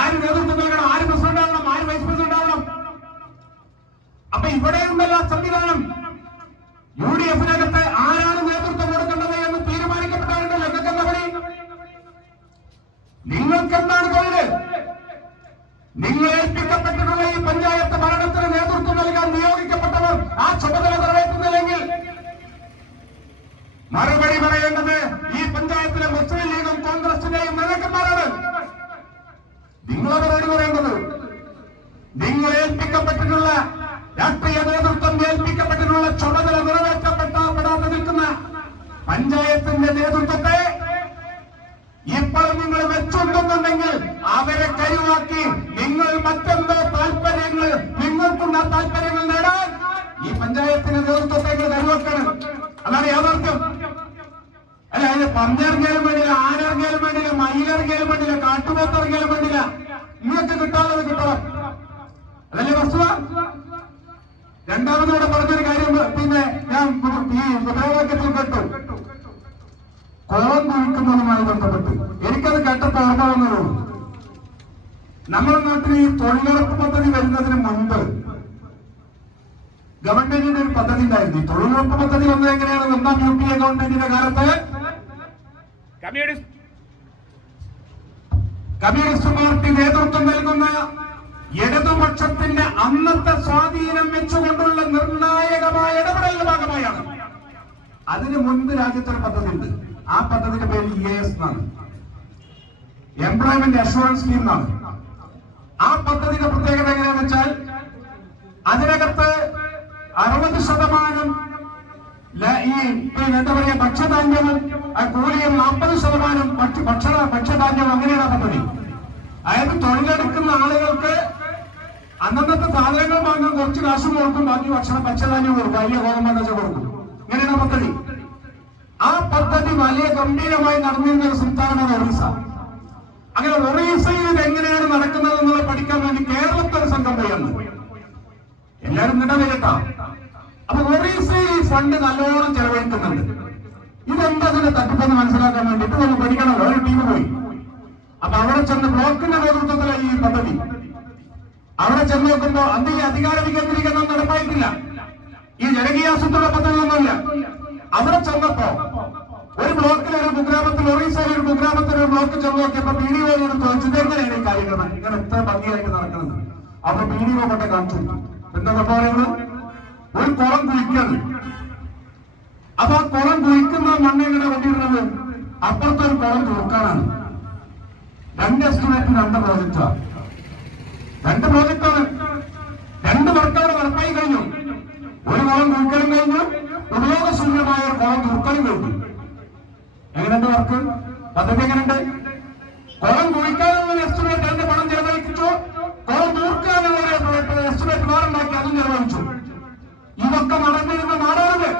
ആര് നേതൃത്വം നൽകണം, ആര് പ്രസിഡന്റ് ആവണം, ആര് വൈസ് പ്രസിഡന്റ് ആവണം. അപ്പൊ ഇവിടെയുണ്ടല്ല സംവിധാനം. UDF-നകത്ത് ആരാണ് നേതൃത്വം കൊടുക്കേണ്ടത് എന്ന് തീരുമാനിക്കപ്പെട്ടാലുണ്ടല്ലോ. നിങ്ങൾക്കെന്താ പണി? നിങ്ങൾക്കെന്താണ് തൊഴില്? നിങ്ങൾ ഏൽപ്പിക്കപ്പെട്ടിട്ടുള്ള ഈ പഞ്ചായത്ത് ഭരണത്തിന് നേതൃത്വം നൽകാൻ നിയോഗിക്കപ്പെട്ടവർ ആ ചുമതല നിറവേറ്റുന്നില്ലെങ്കിൽ മറുപടി പറയേണ്ടത് ഈ പഞ്ചായത്തിലെ മുസ്ലിം ലീഗും കോൺഗ്രസിന്റെയും നേതാക്കന്മാരാണ്. നിങ്ങൾ മറുപടി പറയേണ്ടത്. നിങ്ങൾ ഏൽപ്പിക്കപ്പെട്ടിട്ടുള്ള രാഷ്ട്രീയ നേതൃത്വം ഏൽപ്പിക്കപ്പെട്ടിട്ടുള്ള ചുമതല നിറവേറ്റപ്പെടാതെ നിൽക്കുന്ന പഞ്ചായത്തിന്റെ നേതൃത്വത്തെ ഇപ്പോഴും നിങ്ങൾ വെച്ചുണ്ടെന്നുണ്ടെങ്കിൽ അവരെ കൈവാക്കി നിങ്ങൾ മറ്റെന്തോ താല്പര്യങ്ങൾ നിങ്ങൾക്കുള്ള താല്പര്യങ്ങൾ നേടാൻ ഈ പഞ്ചായത്തിന്റെ നേതൃത്വത്തേക്ക് കൈവക്കണം. അതാണ് യാഥാർത്ഥ്യം. അല്ല, അതിന് പന്നിറങ്ങിയാലും വേണ്ടില്ല, ആനിറങ്ങിയാലും വേണ്ടില്ല, മയിലിറങ്ങിയാലും വേണ്ടില്ല, കാട്ടുപോത്തിറങ്ങിയാലും വേണ്ടില്ല, നിങ്ങൾക്ക് കിട്ടാതെ കിട്ടണം. അതല്ലേ വസ്തുത. രണ്ടാമതോടെ പറഞ്ഞൊരു കാര്യം പിന്നെ ഞാൻ ഈ മുദ്രാവാക്യത്തിൽ കേട്ടു, കുളം കുഴിക്കുന്നതുമായി ബന്ധപ്പെട്ട്. എനിക്കത് കേട്ടപ്പോൾ ഓർമ്മ വന്നതുള്ളൂ. നമ്മുടെ നാട്ടിൽ ഈ തൊഴിലുറപ്പ് പദ്ധതി വരുന്നതിന് മുൻപ് ഗവൺമെന്റിന്റെ ഒരു പദ്ധതി ഉണ്ടായിരുന്നു. ഈ തൊഴിലുറപ്പ് പദ്ധതി വന്നത് എങ്ങനെയാണ്? ഒന്നാം UPA ഗവൺമെന്റിന്റെ കാലത്ത് കമ്മ്യൂണിസ്റ്റ് പാർട്ടി നേതൃത്വം നൽകുന്ന ഇടതുപക്ഷത്തിന്റെ അന്നത്തെ സ്വാധീനം വെച്ചുകൊണ്ടുള്ള നിർണായകമായ ഇടപെടലിന്റെ ഭാഗമായാണ്. അതിനു മുൻപ് രാജ്യത്തൊരു പദ്ധതി ഉണ്ട്. ആ പദ്ധതിയുടെ പേര് EAS എന്നാണ്, എംപ്ലോയ്മെന്റ് അഷുറൻസ് സ്കീം എന്നാണ്. ആ പദ്ധതിയുടെ പ്രത്യേകത എങ്ങനെയാണെന്ന് വെച്ചാൽ അതിനകത്ത് 60% ഈ പിന്നെ എന്താ പറയാ ഭക്ഷ്യധാന്യവും കൂലിയും 40% ഭക്ഷ്യധാന്യവും. അങ്ങനെയാണ് പദ്ധതി. അതായത് തൊഴിലെടുക്കുന്ന ആളുകൾക്ക് അന്നത്തെ സാധനങ്ങൾ വാങ്ങാൻ കുറച്ച് കാശും കൊടുക്കും, ബാക്കി ഭക്ഷ്യധാന്യം കൊടുക്കും, വലിയ ഗോതമ്പ് കൊടുക്കും. ഇങ്ങനെയാണ് പദ്ധതി. ആ പദ്ധതി വലിയ ഗംഭീരമായി നടന്നിരുന്ന ഒരു സംസ്ഥാനമാണ് ഒറീസ. അങ്ങനെ ഒറീസയിൽ ഇത് എങ്ങനെയാണ് നടക്കുന്നത് എന്നുള്ളത് പഠിക്കാൻ വേണ്ടി കേരളത്തിൽ സംഘം പോയാണ്. എല്ലാവരും നിടവ് കേട്ടാ. അപ്പൊ ഒറീസയിൽ ഈ ഫണ്ട് നല്ലോണം ചെലവഴിക്കുന്നുണ്ട്. ഇതെന്താ ഇതിന്റെ തട്ടിപ്പെന്ന് മനസ്സിലാക്കാൻ വേണ്ടിയിട്ട് ഒന്ന് പഠിക്കണമല്ലോ. ഒരു ടീം പോയി. അപ്പൊ അവിടെ ചെന്ന് ബ്ലോക്കിന്റെ നേതൃത്വത്തിലാണ് ഈ പദ്ധതി. അവിടെ ചെന്ന് നോക്കുമ്പോ അന്ന് ഈ അധികാര വികേന്ദ്രീകരണം നടപ്പായിട്ടില്ല. ഈ ജനകീയാസൂത്രണ പദ്ധതിയൊന്നുമില്ല. അവിടെ ചെന്നപ്പോ ഒരു ബ്ലോക്കിൽ ഒരു കുഗ്രാമത്തിൽ ഒറീസയിൽ ഒരു കുഗ്രാമത്തിൽ ഒരു ബ്ലോക്ക് ചെന്ന് നോക്കിയപ്പോ PDO ചോദിച്ചു എങ്ങനെയാണ് ഈ കാര്യങ്ങൾ ഇങ്ങനെ ഇത്ര ഭംഗിയായിട്ട് നടക്കുന്നത്. അപ്പൊ PDO കൊണ്ടേ കാണിച്ചു. എന്താ പറയുന്നത്? ഒരു കുളം കുഴിക്കാണ്. അപ്പൊ ആ കുളം കുഴിക്കുന്ന മണ്ണ് എങ്ങനെ കൊണ്ടിരുന്നത്? അപ്പുറത്തൊരു കുളം തീർക്കാനാണ്. 2 എസ്റ്റിമേറ്റ് 2 പ്രോജക്റ്റാണ്. 2 പ്രോജക്റ്റാണ്. 2 വർക്ക് അവിടെ നടപ്പായി കഴിഞ്ഞു. ഒരു കുളം കുഴിക്കലും കഴിഞ്ഞു, ഉപയോഗശൂന്യമായ ഒരു കുളം തീർക്കലും കഴിഞ്ഞു. എങ്ങനെയുണ്ട് വർക്ക്? പദ്ധതി എങ്ങനെയുണ്ട്? കുളം കുഴിക്കാനുള്ള എസ്റ്റിമേറ്റ് അതിന്റെ പണം ചെലവഴിച്ചു, കുളം തീർക്കാനുള്ള എസ്റ്റിമേറ്റ് വേറുണ്ടാക്കി അതും ചെലവഴിച്ചു. ഇതൊക്കെ നടന്നിരുന്ന നാടാണിത്.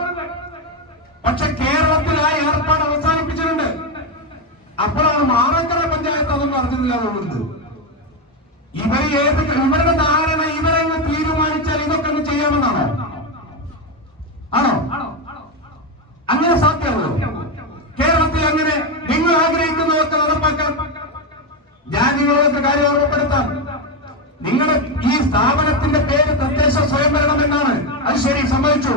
പക്ഷെ കേരളത്തിൽ ആ ഏർപ്പാട് അവസാനിപ്പിച്ചിട്ടുണ്ട്. അപ്പോഴാണ് മാറക്കര പഞ്ചായത്ത് അതൊന്നും അറിഞ്ഞില്ല തോന്നുന്നത്. ഇവരുടെ ധാരണ ഇവരെന്ന് തീരുമാനിച്ചാൽ ഇതൊക്കെ ഒന്ന് ചെയ്യാമെന്നാണോ? ആണോ? അങ്ങനെ സാധ്യമല്ലോ. കേരളത്തിൽ അങ്ങനെ നിങ്ങൾ ആഗ്രഹിക്കുന്നതൊക്കെ നടപ്പാക്കാൻ ഞാൻ നിങ്ങളൊക്കെ കാര്യം ഓർമ്മപ്പെടുത്താം. നിങ്ങളുടെ ഈ സ്ഥാപനത്തിന്റെ പേര് തദ്ദേശ സ്വയംഭരണം എന്നാണ്. അത് ശരി, സമ്മതിച്ചു.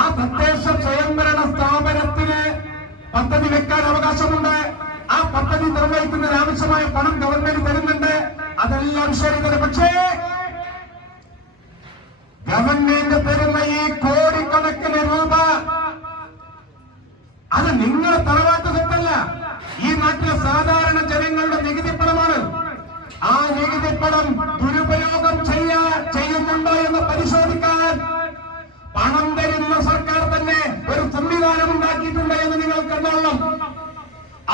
ആ തദ്ദേശ സ്വയംഭരണ സ്ഥാപനത്തിന് പദ്ധതി വെക്കാൻ അവകാശമുണ്ട്. ആ പദ്ധതി നിർവഹിക്കുന്നതിന് ആവശ്യമായ പണം ഗവൺമെന്റ് തരുന്നുണ്ട്. അതെല്ലാം ശരി തന്നെ. പക്ഷേ ഗവൺമെന്റ് തരുന്ന ഈ കോടിക്കണക്കിന് രൂപ അത് നിങ്ങളുടെ തറവാട്ട് സ്വത്തല്ല, ഈ നാട്ടിലെ സാധാരണ ജനങ്ങളുടെ നികുതിപ്പണമാണ്. ആ നികുതിപ്പണം ദുരുപയോഗം ചെയ്യുന്നുണ്ടോ എന്ന് പരിശോധിക്കാൻ പണം തരുന്ന സർക്കാർ തന്നെ ഒരു സംവിധാനം ഉണ്ടാക്കിയിട്ടുണ്ട് എന്ന് നിങ്ങൾ കണ്ടോളണം.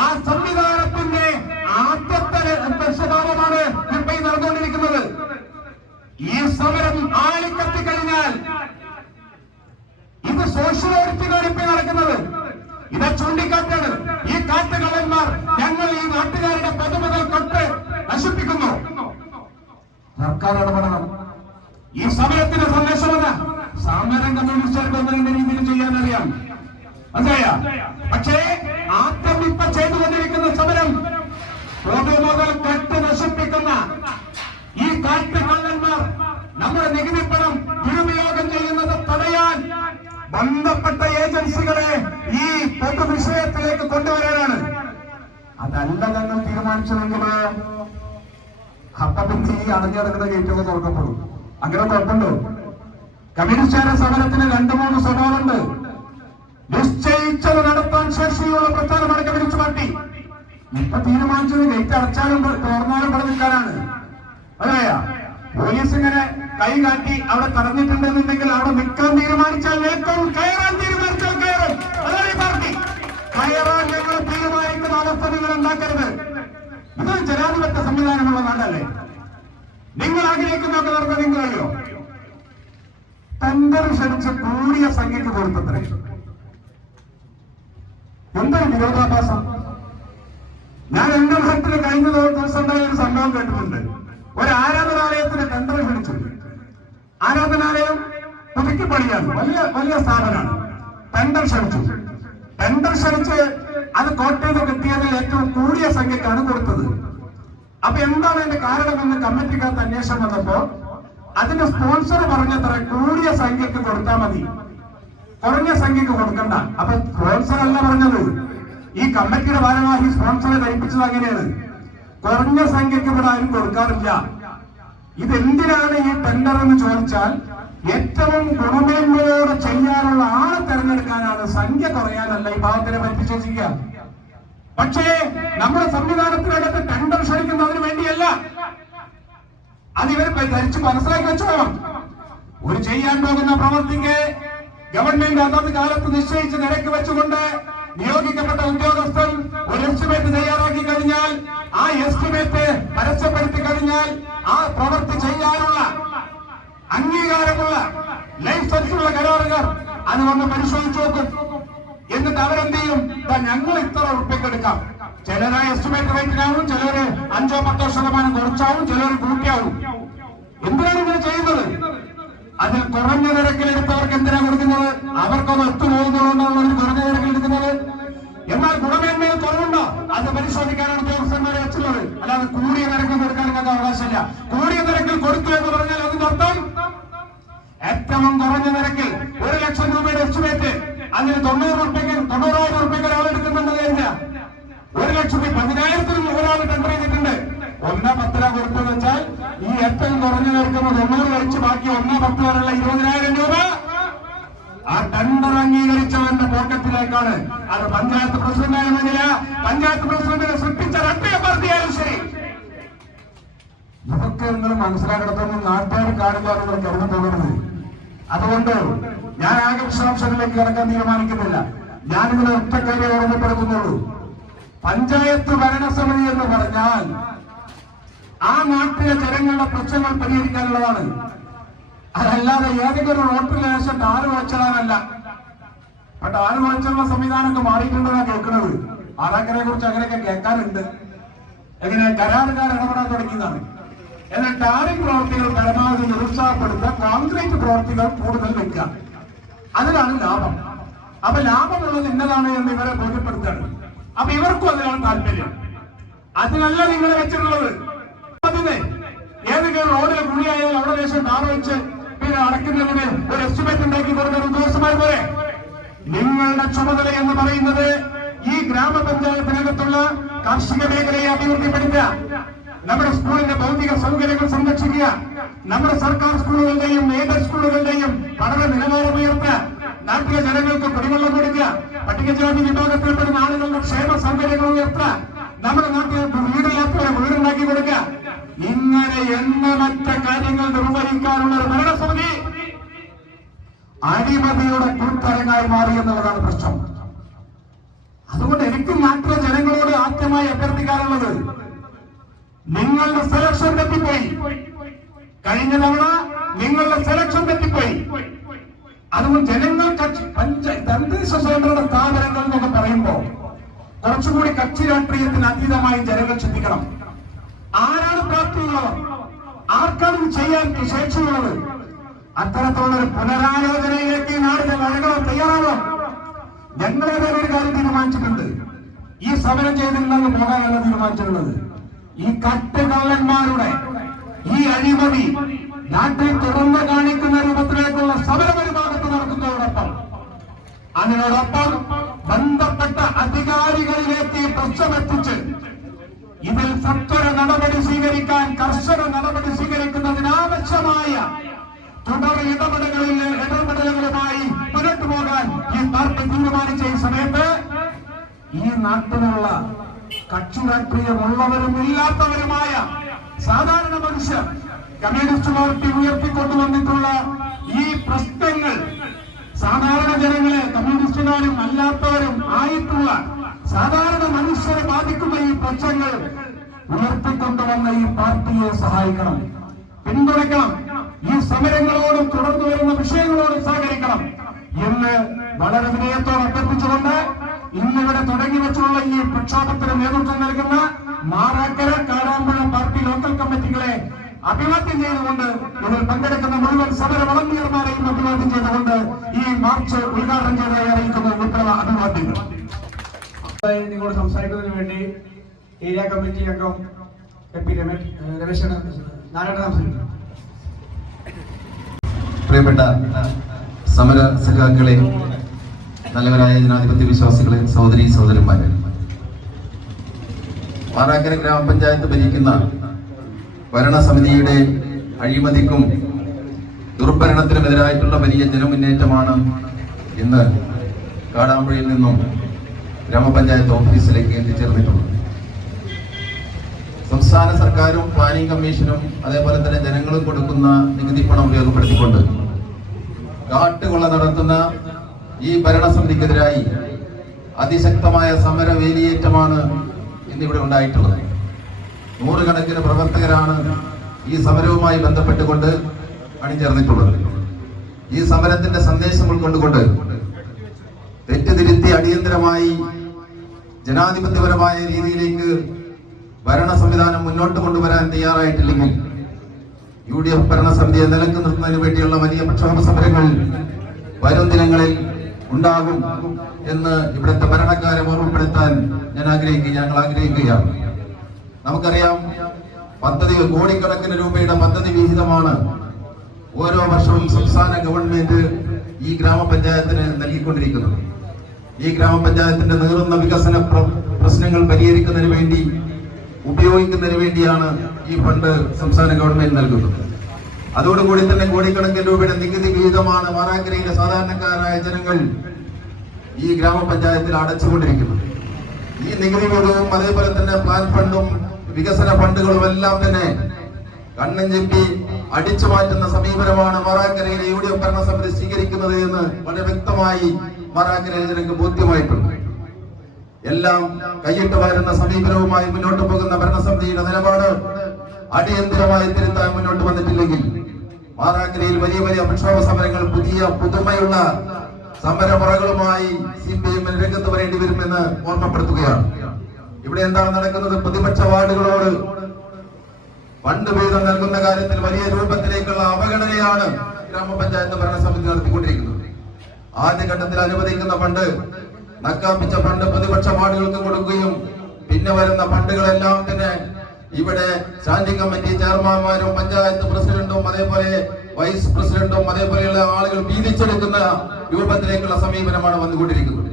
ആ സംവിധാനത്തിന്റെ ആദ്യത്തെ ദശഭാഗമാണ് ഇപ്പോൾ നടന്നുകൊണ്ടിരിക്കുന്നത്. ഈ സമരം ആളിക്കത്തിക്കഴിഞ്ഞാൽ ഇത് സോഷ്യൽ ഓഡിറ്റ് കാണിപ്പ് നടക്കുന്നത്. ഇത് ചൂണ്ടിക്കാട്ടാണ്. ഈ കാട്ടുകള്ളന്മാർ ഞങ്ങൾ ഈ നാട്ടുകാരുടെ പൊതുമുതൽ തൊട്ട് നശിപ്പിക്കുന്നു. സർക്കാർ ഇടപെടണം. ഈ സമരത്തിന്റെ സന്ദേശമല്ല. സമരം കമ്മ്യൂണിസ്റ്റുകാർക്ക് ഒന്നിന്റെ രീതിയിൽ ചെയ്യാനറിയാം, മനസ്സിലായ? പക്ഷേ ആദ്യം ഇപ്പൊ ചെയ്തുകൊണ്ടിരിക്കുന്ന സമരം പൊതുമുതൽ കട്ട് നശിപ്പിക്കുന്ന ഈ കാട്ടുകള്ളന്മാർ നമ്മുടെ നികുതിപ്പണം ദുരുപയോഗം ചെയ്യുന്നത് തടയാൻ ബന്ധപ്പെട്ട ഏജൻസികളെ ഈ പൊതുവിഷയത്തിലേക്ക് കൊണ്ടുവരാനാണ്. അതല്ല ഞങ്ങൾ തീരുമാനിച്ചതെങ്കിൽ അപ്പൊ പിന്നെ ഈ അടഞ്ഞടക്കുന്ന ഗേറ്റൊക്കെ തുറക്കപ്പെടും. അങ്ങനെ കുഴപ്പമുണ്ടോ? കമ്മ്യൂണിസ്റ്റുകാരുടെ സമരത്തിന് 2-3 സ്വഭാവമുണ്ട്. നിശ്ചയിച്ചത് നടത്താൻ ശേഷിയുള്ള പ്രസ്ഥാനമാണ് കമ്മ്യൂണിസ്റ്റ് പാർട്ടി. ഇപ്പൊ തീരുമാനിച്ചത് ഗേറ്റ് അടച്ചാലും തുറന്നാലും ഇവിടെ നിൽക്കാനാണ്. അതെയാ പോലീസ് ഇങ്ങനെ കൈ കാട്ടി അവിടെ തടഞ്ഞിട്ടുണ്ടെന്നുണ്ടെങ്കിൽ അവിടെ നിൽക്കാൻ തീരുമാനിച്ചാൽ നിൽക്കും, കയറാൻ തീരുമാനിച്ചാൽ കയറും. അതാണ് ഈ പാർട്ടി. കയറാൻ ഞങ്ങൾ തീരുമാനിക്കുന്ന അവസ്ഥ നിങ്ങൾ ഉണ്ടാക്കരുത്. ഇതൊരു ജനാധിപത്യ സംവിധാനമുള്ള നാടല്ലേ? നിങ്ങൾ ആഗ്രഹിക്കുന്നൊക്കെ നടന്ന നിങ്ങളല്ലോ. ടെൻഡർ ക്ഷണിച്ച് കൂടിയ സംഖ്യക്ക് കൊടുത്തത്രേ. എന്തൊരു വിരോധാഭാസം! ഞാൻ എന്റെ മഹത്തിൽ കഴിഞ്ഞ ദിവസം ഉണ്ടായ ഒരു സംഭവം കേട്ടിട്ടുണ്ട്. ഒരു ആരാധനാലയത്തിന് ടെൻഡർ ക്ഷണിച്ചു. ആരാധനാലയം പുതുക്കി പണിയാണ്, വലിയ വലിയ സ്ഥാപനമാണ്. ടെൻഡർ ക്ഷണിച്ചു. ടെൻഡർ ക്ഷണിച്ച് അത് കോട്ടയിൽ കിട്ടിയതിൽ ഏറ്റവും കൂടിയ സംഖ്യക്കാണ് കൊടുത്തത്. അപ്പൊ എന്താണ് അതിന്റെ കാരണമെന്ന് കമ്മിറ്റിക്കകത്ത് അന്വേഷണം വന്നപ്പോ അതിന്റെ സ്പോൺസർ പറഞ്ഞത്ര കൂടിയ സംഖ്യക്ക് കൊടുത്താൽ മതി, കുറഞ്ഞ സംഖ്യക്ക് കൊടുക്കണ്ട. അപ്പൊ സ്പോൺസർ അല്ല പറഞ്ഞത്, ഈ കമ്മിറ്റിയുടെ ഭാരവാഹി സ്പോൺസറെ ധരിപ്പിച്ചത് അങ്ങനെയാണ്. കുറഞ്ഞ സംഖ്യക്ക് ഇവിടെ ആരും കൊടുക്കാറില്ല. ഇതെന്തിനാണ് ഈ ടെൻഡർ എന്ന് ചോദിച്ചാൽ ഏറ്റവും ഗുണമേന്മയോടെ ചെയ്യാനുള്ള ആളെ തെരഞ്ഞെടുക്കാനാണ്, സംഖ്യ കുറയാനല്ല ഈ ഭാഗത്തിനെ പറ്റി ചോദിക്കുക. പക്ഷേ നമ്മുടെ സംവിധാനത്തിനകത്ത് ടെൻഡർ ക്ഷണിക്കുന്നതിന് വേണ്ടിയല്ല. അതിവർ ധരിച്ച് മനസ്സിലാക്കി വെച്ചോളാം. ഒരു ചെയ്യാൻ പോകുന്ന പ്രവൃത്തിക്ക് ഗവൺമെന്റ് അതത് കാലത്ത് നിശ്ചയിച്ച് നിരക്ക് വെച്ചുകൊണ്ട് നിയോഗിക്കപ്പെട്ട ഉദ്യോഗസ്ഥൻ ഒരു എസ്റ്റിമേറ്റ് തയ്യാറാക്കി കഴിഞ്ഞാൽ ആ എസ്റ്റിമേറ്റ് പരസ്യപ്പെടുത്തി കഴിഞ്ഞാൽ ആ പ്രവൃത്തി ചെയ്യാനുള്ള അംഗീകാരമുള്ള ലൈസൻസുള്ള കരാറുകാർ അത് വന്ന് പരിശോധിച്ചു നോക്കും. എന്നിട്ട് അവരെന്ത് ചെയ്യും? ഞങ്ങൾ ഇത്ര ഉറുപ്പിക്ക് എടുക്കാം. ചിലര് എസ്റ്റിമേറ്റ് റേറ്റിനാവും, ചിലര് 5-10% കുറച്ചാവും, ചിലര് കൂട്ടിയാവും. എന്തിനാണ് ഇങ്ങനെ ചെയ്യുന്നത്? അതിൽ കുറഞ്ഞ നിരക്കിൽ എടുത്തവർക്ക് എന്തിനാ കൊടുക്കുന്നത്? അവർക്കൊന്ന് ഒത്തുപോകുന്നതുകൊണ്ടാണ് കുറഞ്ഞ നിരക്കിൽ എടുക്കുന്നത്. എന്നാൽ ഗുണമേന്മയിൽ കുറവുണ്ടോ അത് പരിശോധിക്കാനാണ് ഉദ്യോഗസ്ഥന്മാരെ വെച്ചുള്ളത്. അല്ലാതെ കൂടിയ നിരക്കിൽ കൊടുക്കാൻ നിങ്ങൾക്ക് അവകാശമില്ല. കൂടിയ നിരക്കിൽ കൊടുത്തു എന്ന് പറഞ്ഞാൽ അതിന്റെ അർത്ഥം ഏറ്റവും കുറഞ്ഞ നിരക്കിൽ 1 ലക്ഷം രൂപയുടെ എസ്റ്റിമേറ്റ് അതിന് 90,000 ഉറുപ്പിക്ക് ഒരാൾ എടുക്കുന്നുണ്ട് കഴിഞ്ഞ 1 ലക്ഷം 10,000 ഒരാൾ ടെൻഡർ ചെയ്തിട്ടുണ്ട്. 1-10 കൊടുത്തെന്ന് വെച്ചാൽ ഈ ഏറ്റവും കുറഞ്ഞു നിൽക്കുന്നത് 90 കഴിച്ച് ബാക്കി 1-10 വരെയുള്ള 20,000 രൂപ ആ ടെൻഡർ അംഗീകരിച്ചവന്റെ പോക്കറ്റിലേക്കാണ്. അത് പഞ്ചായത്ത് പ്രസിഡന്റ് ആയിരുന്നില്ല, പഞ്ചായത്ത് പ്രസിഡന്റിനെ സൃഷ്ടിച്ച രാഷ്ട്രീയ പാർട്ടിയായാലും ശരി. ഇതൊക്കെ നിങ്ങൾ മനസ്സിലാക്കിടത്തൊന്നും നാട്ടുകാർ കാണുക നിങ്ങൾ കരുതി പോകുന്നത്. അതുകൊണ്ട് ഞാൻ ആകെ വിശദാംശങ്ങളിലേക്ക് കിടക്കാൻ തീരുമാനിക്കുന്നില്ല. ഞാനിവിടെ ഒറ്റ കാര്യം ഓർമ്മപ്പെടുത്തുന്നുള്ളൂ. പഞ്ചായത്ത് ഭരണസമിതി എന്ന് പറഞ്ഞാൽ ആ നാട്ടിലെ ജനങ്ങളുടെ പ്രശ്നങ്ങൾ പരിഹരിക്കാനുള്ളതാണ്. അതല്ലാതെ ഏതെങ്കിലും ഒരു റോട്ടിൽ ശേഷം ടാറ് വെച്ചിടാനല്ല. പക്ഷെ ടാറ് വെച്ചുള്ള സംവിധാനമൊക്കെ മാറിയിട്ടുണ്ടെന്നാണ് കേൾക്കുന്നത്. ആരാക്കനെ കുറിച്ച് അങ്ങനെയൊക്കെ കേൾക്കാറുണ്ട്. എങ്ങനെ കരാറുകാർ ഇടപെടാൻ തുടങ്ങിയതാണ്. എന്നാൽ ടാറിംഗ് പ്രവർത്തികൾ പരമാവധി നിരുത്സാഹപ്പെടുത്തുക, കോൺക്രീറ്റ് പ്രവർത്തികൾ കൂടുതൽ വെക്കുക, അതിലാണ് ലാഭം. അപ്പൊ ലാഭമുള്ളത് ഇന്നതാണ് എന്ന് ഇവരെ ബോധ്യപ്പെടുത്തുകയാണ്. അപ്പൊ ഇവർക്കും അതിലാണ് താല്പര്യം. അതിനല്ല നിങ്ങൾ വെച്ചിട്ടുള്ളത്. അതിന് ഏതെങ്കിലും റോഡിൽ കുഴിയായാൽ അവിടെ ദേശം ടാർ വെച്ച് പിന്നെ അടയ്ക്കുന്നതിന് ഒരു എസ്റ്റിമേറ്റ് ഉണ്ടാക്കി കൊടുക്കുന്ന ഉദ്യോഗസ്ഥന്മാർ പോലെ. നിങ്ങളുടെ ചുമതല എന്ന് പറയുന്നത് ഈ ഗ്രാമപഞ്ചായത്തിനകത്തുള്ള കാർഷിക മേഖലയെ അഭിവൃദ്ധിപ്പെടുത്തുക, നമ്മുടെ സ്കൂളിന്റെ ഭൗതിക സൗകര്യങ്ങൾ സംരക്ഷിക്കുക, നമ്മുടെ സർക്കാർ സ്കൂളുകളുടെയും എയ്ഡഡ് സ്കൂളുകളുടെയും പഠന നിലവാരം ഉയർത്തുക, നാട്ടിലെ ജനങ്ങൾക്ക് കുടിവെള്ളം കൊടുക്കുക, പട്ടികജാതി വിഭാഗത്തിൽപ്പെടുന്ന ആളുകളുടെ ക്ഷേമ സൗകര്യങ്ങൾ ഉയർത്തുക, നമ്മുടെ നാട്ടിൽ വീടില്ലാത്തവരെ വീടുണ്ടാക്കി കൊടുക്കുക. ഇങ്ങനെ എണ്ണമറ്റ കാര്യങ്ങൾ നിർവഹിക്കാനുള്ള ഒരു ഭരണസമിതി അഴിമതിയുടെ കൂത്തരങ്ങായി മാറി എന്നുള്ളതാണ് പ്രശ്നം. അതുകൊണ്ട് എനിക്ക് നാട്ടിലെ ജനങ്ങളോട് ആദ്യമായി അഭ്യർത്ഥിക്കാനുള്ളത്, നിങ്ങളുടെ സെലക്ഷൻ തെറ്റിപ്പോയി. കഴിഞ്ഞ തവണ നിങ്ങളുടെ സെലക്ഷൻ തെറ്റിപ്പോയി. അതുകൊണ്ട് ജനങ്ങൾ തദ്ദേശ സ്വയംഭരണ സ്ഥാപനങ്ങൾ എന്നൊക്കെ പറയുമ്പോ കുറച്ചുകൂടി കക്ഷി രാഷ്ട്രീയത്തിന് അതീതമായി ജനങ്ങൾ ചിന്തിക്കണം. ആരാണ് പ്രാപ്തിയുള്ളവർ, ആർക്കാണ് ചെയ്യാൻ ശേഷിയുള്ളത്? അത്തരത്തിലുള്ള ഒരു പുനരാലോചനയിലേക്ക് നാടിന്റെ വഴങ്ങാൻ തയ്യാറാവാം. ഞങ്ങളേതൊരു ഒരു കാര്യം തീരുമാനിച്ചിട്ടുണ്ട്. ഈ സമരം ചെയ്തിട്ടുണ്ടെന്ന് പോകാനല്ല തീരുമാനിച്ചിട്ടുള്ളത്. ഈ കട്ടുകള്ളന്മാരുടെ ഈ അഴിമതി നാട്ടിൽ തുറന്നു കാണിക്കുന്ന രൂപത്തിലേക്കുള്ള സമരം ഒരു ഭാഗത്ത് നടക്കുന്നതോടൊപ്പം അതിനോടൊപ്പം ബന്ധപ്പെട്ട അധികാരികളിലേക്ക് പ്രശ്നമെത്തിച്ച് ഇതിൽ സത്വര നടപടി സ്വീകരിക്കാൻ, കർശന നടപടി സ്വീകരിക്കുന്നതിനാവശ്യമായ തുടർ ഇടപെടലുകളുമായി മുന്നോട്ട് പോകാൻ ഈ പാർട്ടി തീരുമാനിച്ച ഈ സമയത്ത് ഈ നാട്ടിലുള്ള കക്ഷി രാഷ്ട്രീയമുള്ളവരും ഇല്ലാത്തവരുമായ സാധാരണ മനുഷ്യർ കമ്മ്യൂണിസ്റ്റ് പാർട്ടി ഉയർത്തിക്കൊണ്ടുവന്നിട്ടുള്ള ഈ പ്രശ്നങ്ങൾ സാധാരണ ജനങ്ങളെ കമ്മ്യൂണിസ്റ്റുകാരും അല്ലാത്തവരും ആയിട്ടുള്ള സാധാരണ മനുഷ്യരെ ബാധിക്കുന്ന ഈ പ്രശ്നങ്ങൾ ഉയർത്തിക്കൊണ്ടുവന്ന ഈ പാർട്ടിയെ സഹായിക്കണം, പിന്തുണയ്ക്കണം, ഈ സമരങ്ങളോടും തുടർന്നു വരുന്ന വിഷയങ്ങളോടും സഹകരിക്കണം എന്ന് വളരെ വിനയത്തോടെ അഭ്യർത്ഥിച്ചുകൊണ്ട് ഇന്നിവിടെ തുടങ്ങി വെച്ചുള്ള ഈ പ്രക്ഷോഭത്തിന് നേതൃത്വം നൽകുന്ന മാറാക്കര കാടാമ്പുഴ പാർട്ടി ലോക്കൽ കമ്മിറ്റികളെ അഭിവാദ്യം ചെയ്തുകൊണ്ട് ഇതിൽ പങ്കെടുക്കുന്ന മുഴുവൻ സമര വളണ്ടിയർമാരെയും അഭിവാദ്യം ചെയ്തുകൊണ്ട് ഈ മാർച്ച് ഉദ്ഘാടനം ചെയ്തതായി അറിയിക്കുന്ന വിപ്ലവ അഭിവാദ്യങ്ങൾ. നിങ്ങളോട് സംസാരിക്കുന്നതിന് വേണ്ടി ഏരിയ കമ്മിറ്റി അംഗം എം.പി. രമേശ് നാരായണ സംസാരിക്കുന്നു. പ്രിയപ്പെട്ട സമര സഖാക്കളെ, നല്ലവരായ ജനാധിപത്യ വിശ്വാസികളെ, സഹോദരി സഹോദരന്മാരെ, മാറാക്കര ഗ്രാമപഞ്ചായത്ത് ഭരിക്കുന്ന ഭരണസമിതിയുടെ അഴിമതിക്കും ദുർഭരണത്തിനുമെതിരായിട്ടുള്ള വലിയ ജനമുന്നേറ്റമാണ് ഇന്ന് കാടാമ്പുഴയിൽ നിന്നും ഗ്രാമപഞ്ചായത്ത് ഓഫീസിലേക്ക് എത്തിച്ചേർന്നിട്ടുള്ളത്. സംസ്ഥാന സർക്കാരും പ്ലാനിംഗ് കമ്മീഷനും അതേപോലെ തന്നെ ജനങ്ങളും കൊടുക്കുന്ന നികുതി പണം ഉപയോഗപ്പെടുത്തിക്കൊണ്ട് കാട്ടുകൊള്ള നടത്തുന്ന ഈ ഭരണസമിതിക്കെതിരായി അതിശക്തമായ സമര വേലിയേറ്റമാണ് ഇന്നിവിടെ ഉണ്ടായിട്ടുള്ളത്. നൂറുകണക്കിന് പ്രവർത്തകരാണ് ഈ സമരവുമായി ബന്ധപ്പെട്ടുകൊണ്ട് അണിചേർന്നിട്ടുള്ളത്. ഈ സമരത്തിന്റെ സന്ദേശം ഉൾക്കൊണ്ടുകൊണ്ട് തെറ്റുതിരുത്തി അടിയന്തരമായി ജനാധിപത്യപരമായ രീതിയിലേക്ക് ഭരണ സംവിധാനം മുന്നോട്ട് കൊണ്ടുവരാൻ തയ്യാറായിട്ടില്ലെങ്കിൽ UDF ഭരണസമിതിയെ നിലക്ക് നിർത്തുന്നതിന് വേണ്ടിയുള്ള വലിയ പ്രക്ഷോഭ സമരങ്ങൾ വരും ദിനങ്ങളിൽ ഉണ്ടാകും എന്ന് ഇവിടുത്തെ ഭരണക്കാരെ ഓർമ്മപ്പെടുത്താൻ ഞങ്ങൾ ആഗ്രഹിക്കുകയാണ്. നമുക്കറിയാം, കോടിക്കണക്കിന് രൂപയുടെ പദ്ധതി വിഹിതമാണ് ഓരോ വർഷവും സംസ്ഥാന ഗവൺമെന്റ് ഈ ഗ്രാമപഞ്ചായത്തിന് നൽകിക്കൊണ്ടിരിക്കുന്നത്. ഈ ഗ്രാമപഞ്ചായത്തിന്റെ നീറുന്ന വികസന പ്രശ്നങ്ങൾ പരിഹരിക്കുന്നതിന് വേണ്ടി ഉപയോഗിക്കുന്നതിന് വേണ്ടിയാണ് ഈ ഫണ്ട് സംസ്ഥാന ഗവൺമെന്റ് നൽകുന്നത്. അതോടുകൂടി തന്നെ കോടിക്കണക്കിന് രൂപയുടെ നികുതി വിഹിതമാണ് മാറാക്കരയിലെ സാധാരണക്കാരായ ജനങ്ങൾ ഈ ഗ്രാമപഞ്ചായത്തിൽ അടച്ചുകൊണ്ടിരിക്കുന്നത്. ഈ നികുതി വിഹിതവും അതേപോലെ തന്നെ പ്ലാൻ ഫണ്ടും വികസന ഫണ്ടുകളും എല്ലാം തന്നെ കണ്ണും ചെപ്പി അടിച്ചു മാറ്റുന്ന സമീപനമാണ് മാറാക്കരയിലെ UDF ഭരണസമിതി സ്വീകരിക്കുന്നത് എന്ന് വളരെ വ്യക്തമായി മാറാക്കരയിലെ ജനങ്ങൾക്ക് ബോധ്യമായിട്ടുണ്ട്. എല്ലാം കൈയിട്ട് വരുന്ന സമീപനവുമായി മുന്നോട്ട് പോകുന്ന ഭരണസമിതിയുടെ നിലപാട് അടിയന്തരമായി തിരുത്താൻ മുന്നോട്ട് വന്നിട്ടില്ലെങ്കിൽ മാറാക്കരയിൽ വലിയ വലിയ പ്രക്ഷോഭ സമരങ്ങൾ പുതുമയുള്ള സമരമുറകളുമായി CPM രംഗത്ത് വരേണ്ടി വരുമെന്ന് ഓർമ്മപ്പെടുത്തുകയാണ്. ഇവിടെ എന്താണ് നടക്കുന്നത്? പ്രതിപക്ഷ വാർഡുകളോട് ഫണ്ട് വീതം നൽകുന്ന കാര്യത്തിൽ വലിയ രൂപത്തിലേക്കുള്ള അവഗണനയാണ് ഗ്രാമപഞ്ചായത്ത് ഭരണസമിതി നടത്തിക്കൊണ്ടിരിക്കുന്നത്. ആദ്യഘട്ടത്തിൽ അനുവദിക്കുന്ന ഫണ്ട്, നക്കാപ്പിച്ച ഫണ്ട് പ്രതിപക്ഷ വാർഡുകൾക്ക് കൊടുക്കുകയും പിന്നെ വരുന്ന ഫണ്ടുകളെല്ലാം തന്നെ ഇവിടെ സ്റ്റാൻഡിംഗ് കമ്മിറ്റി ചെയർമാൻമാരും പഞ്ചായത്ത് പ്രസിഡന്റും അതേപോലെ വൈസ് പ്രസിഡന്റും അതേപോലെയുള്ള ആളുകൾ വീതിച്ചെടുക്കുന്ന രൂപത്തിലേക്കുള്ള സമീപനമാണ് വന്നുകൊണ്ടിരിക്കുന്നത്.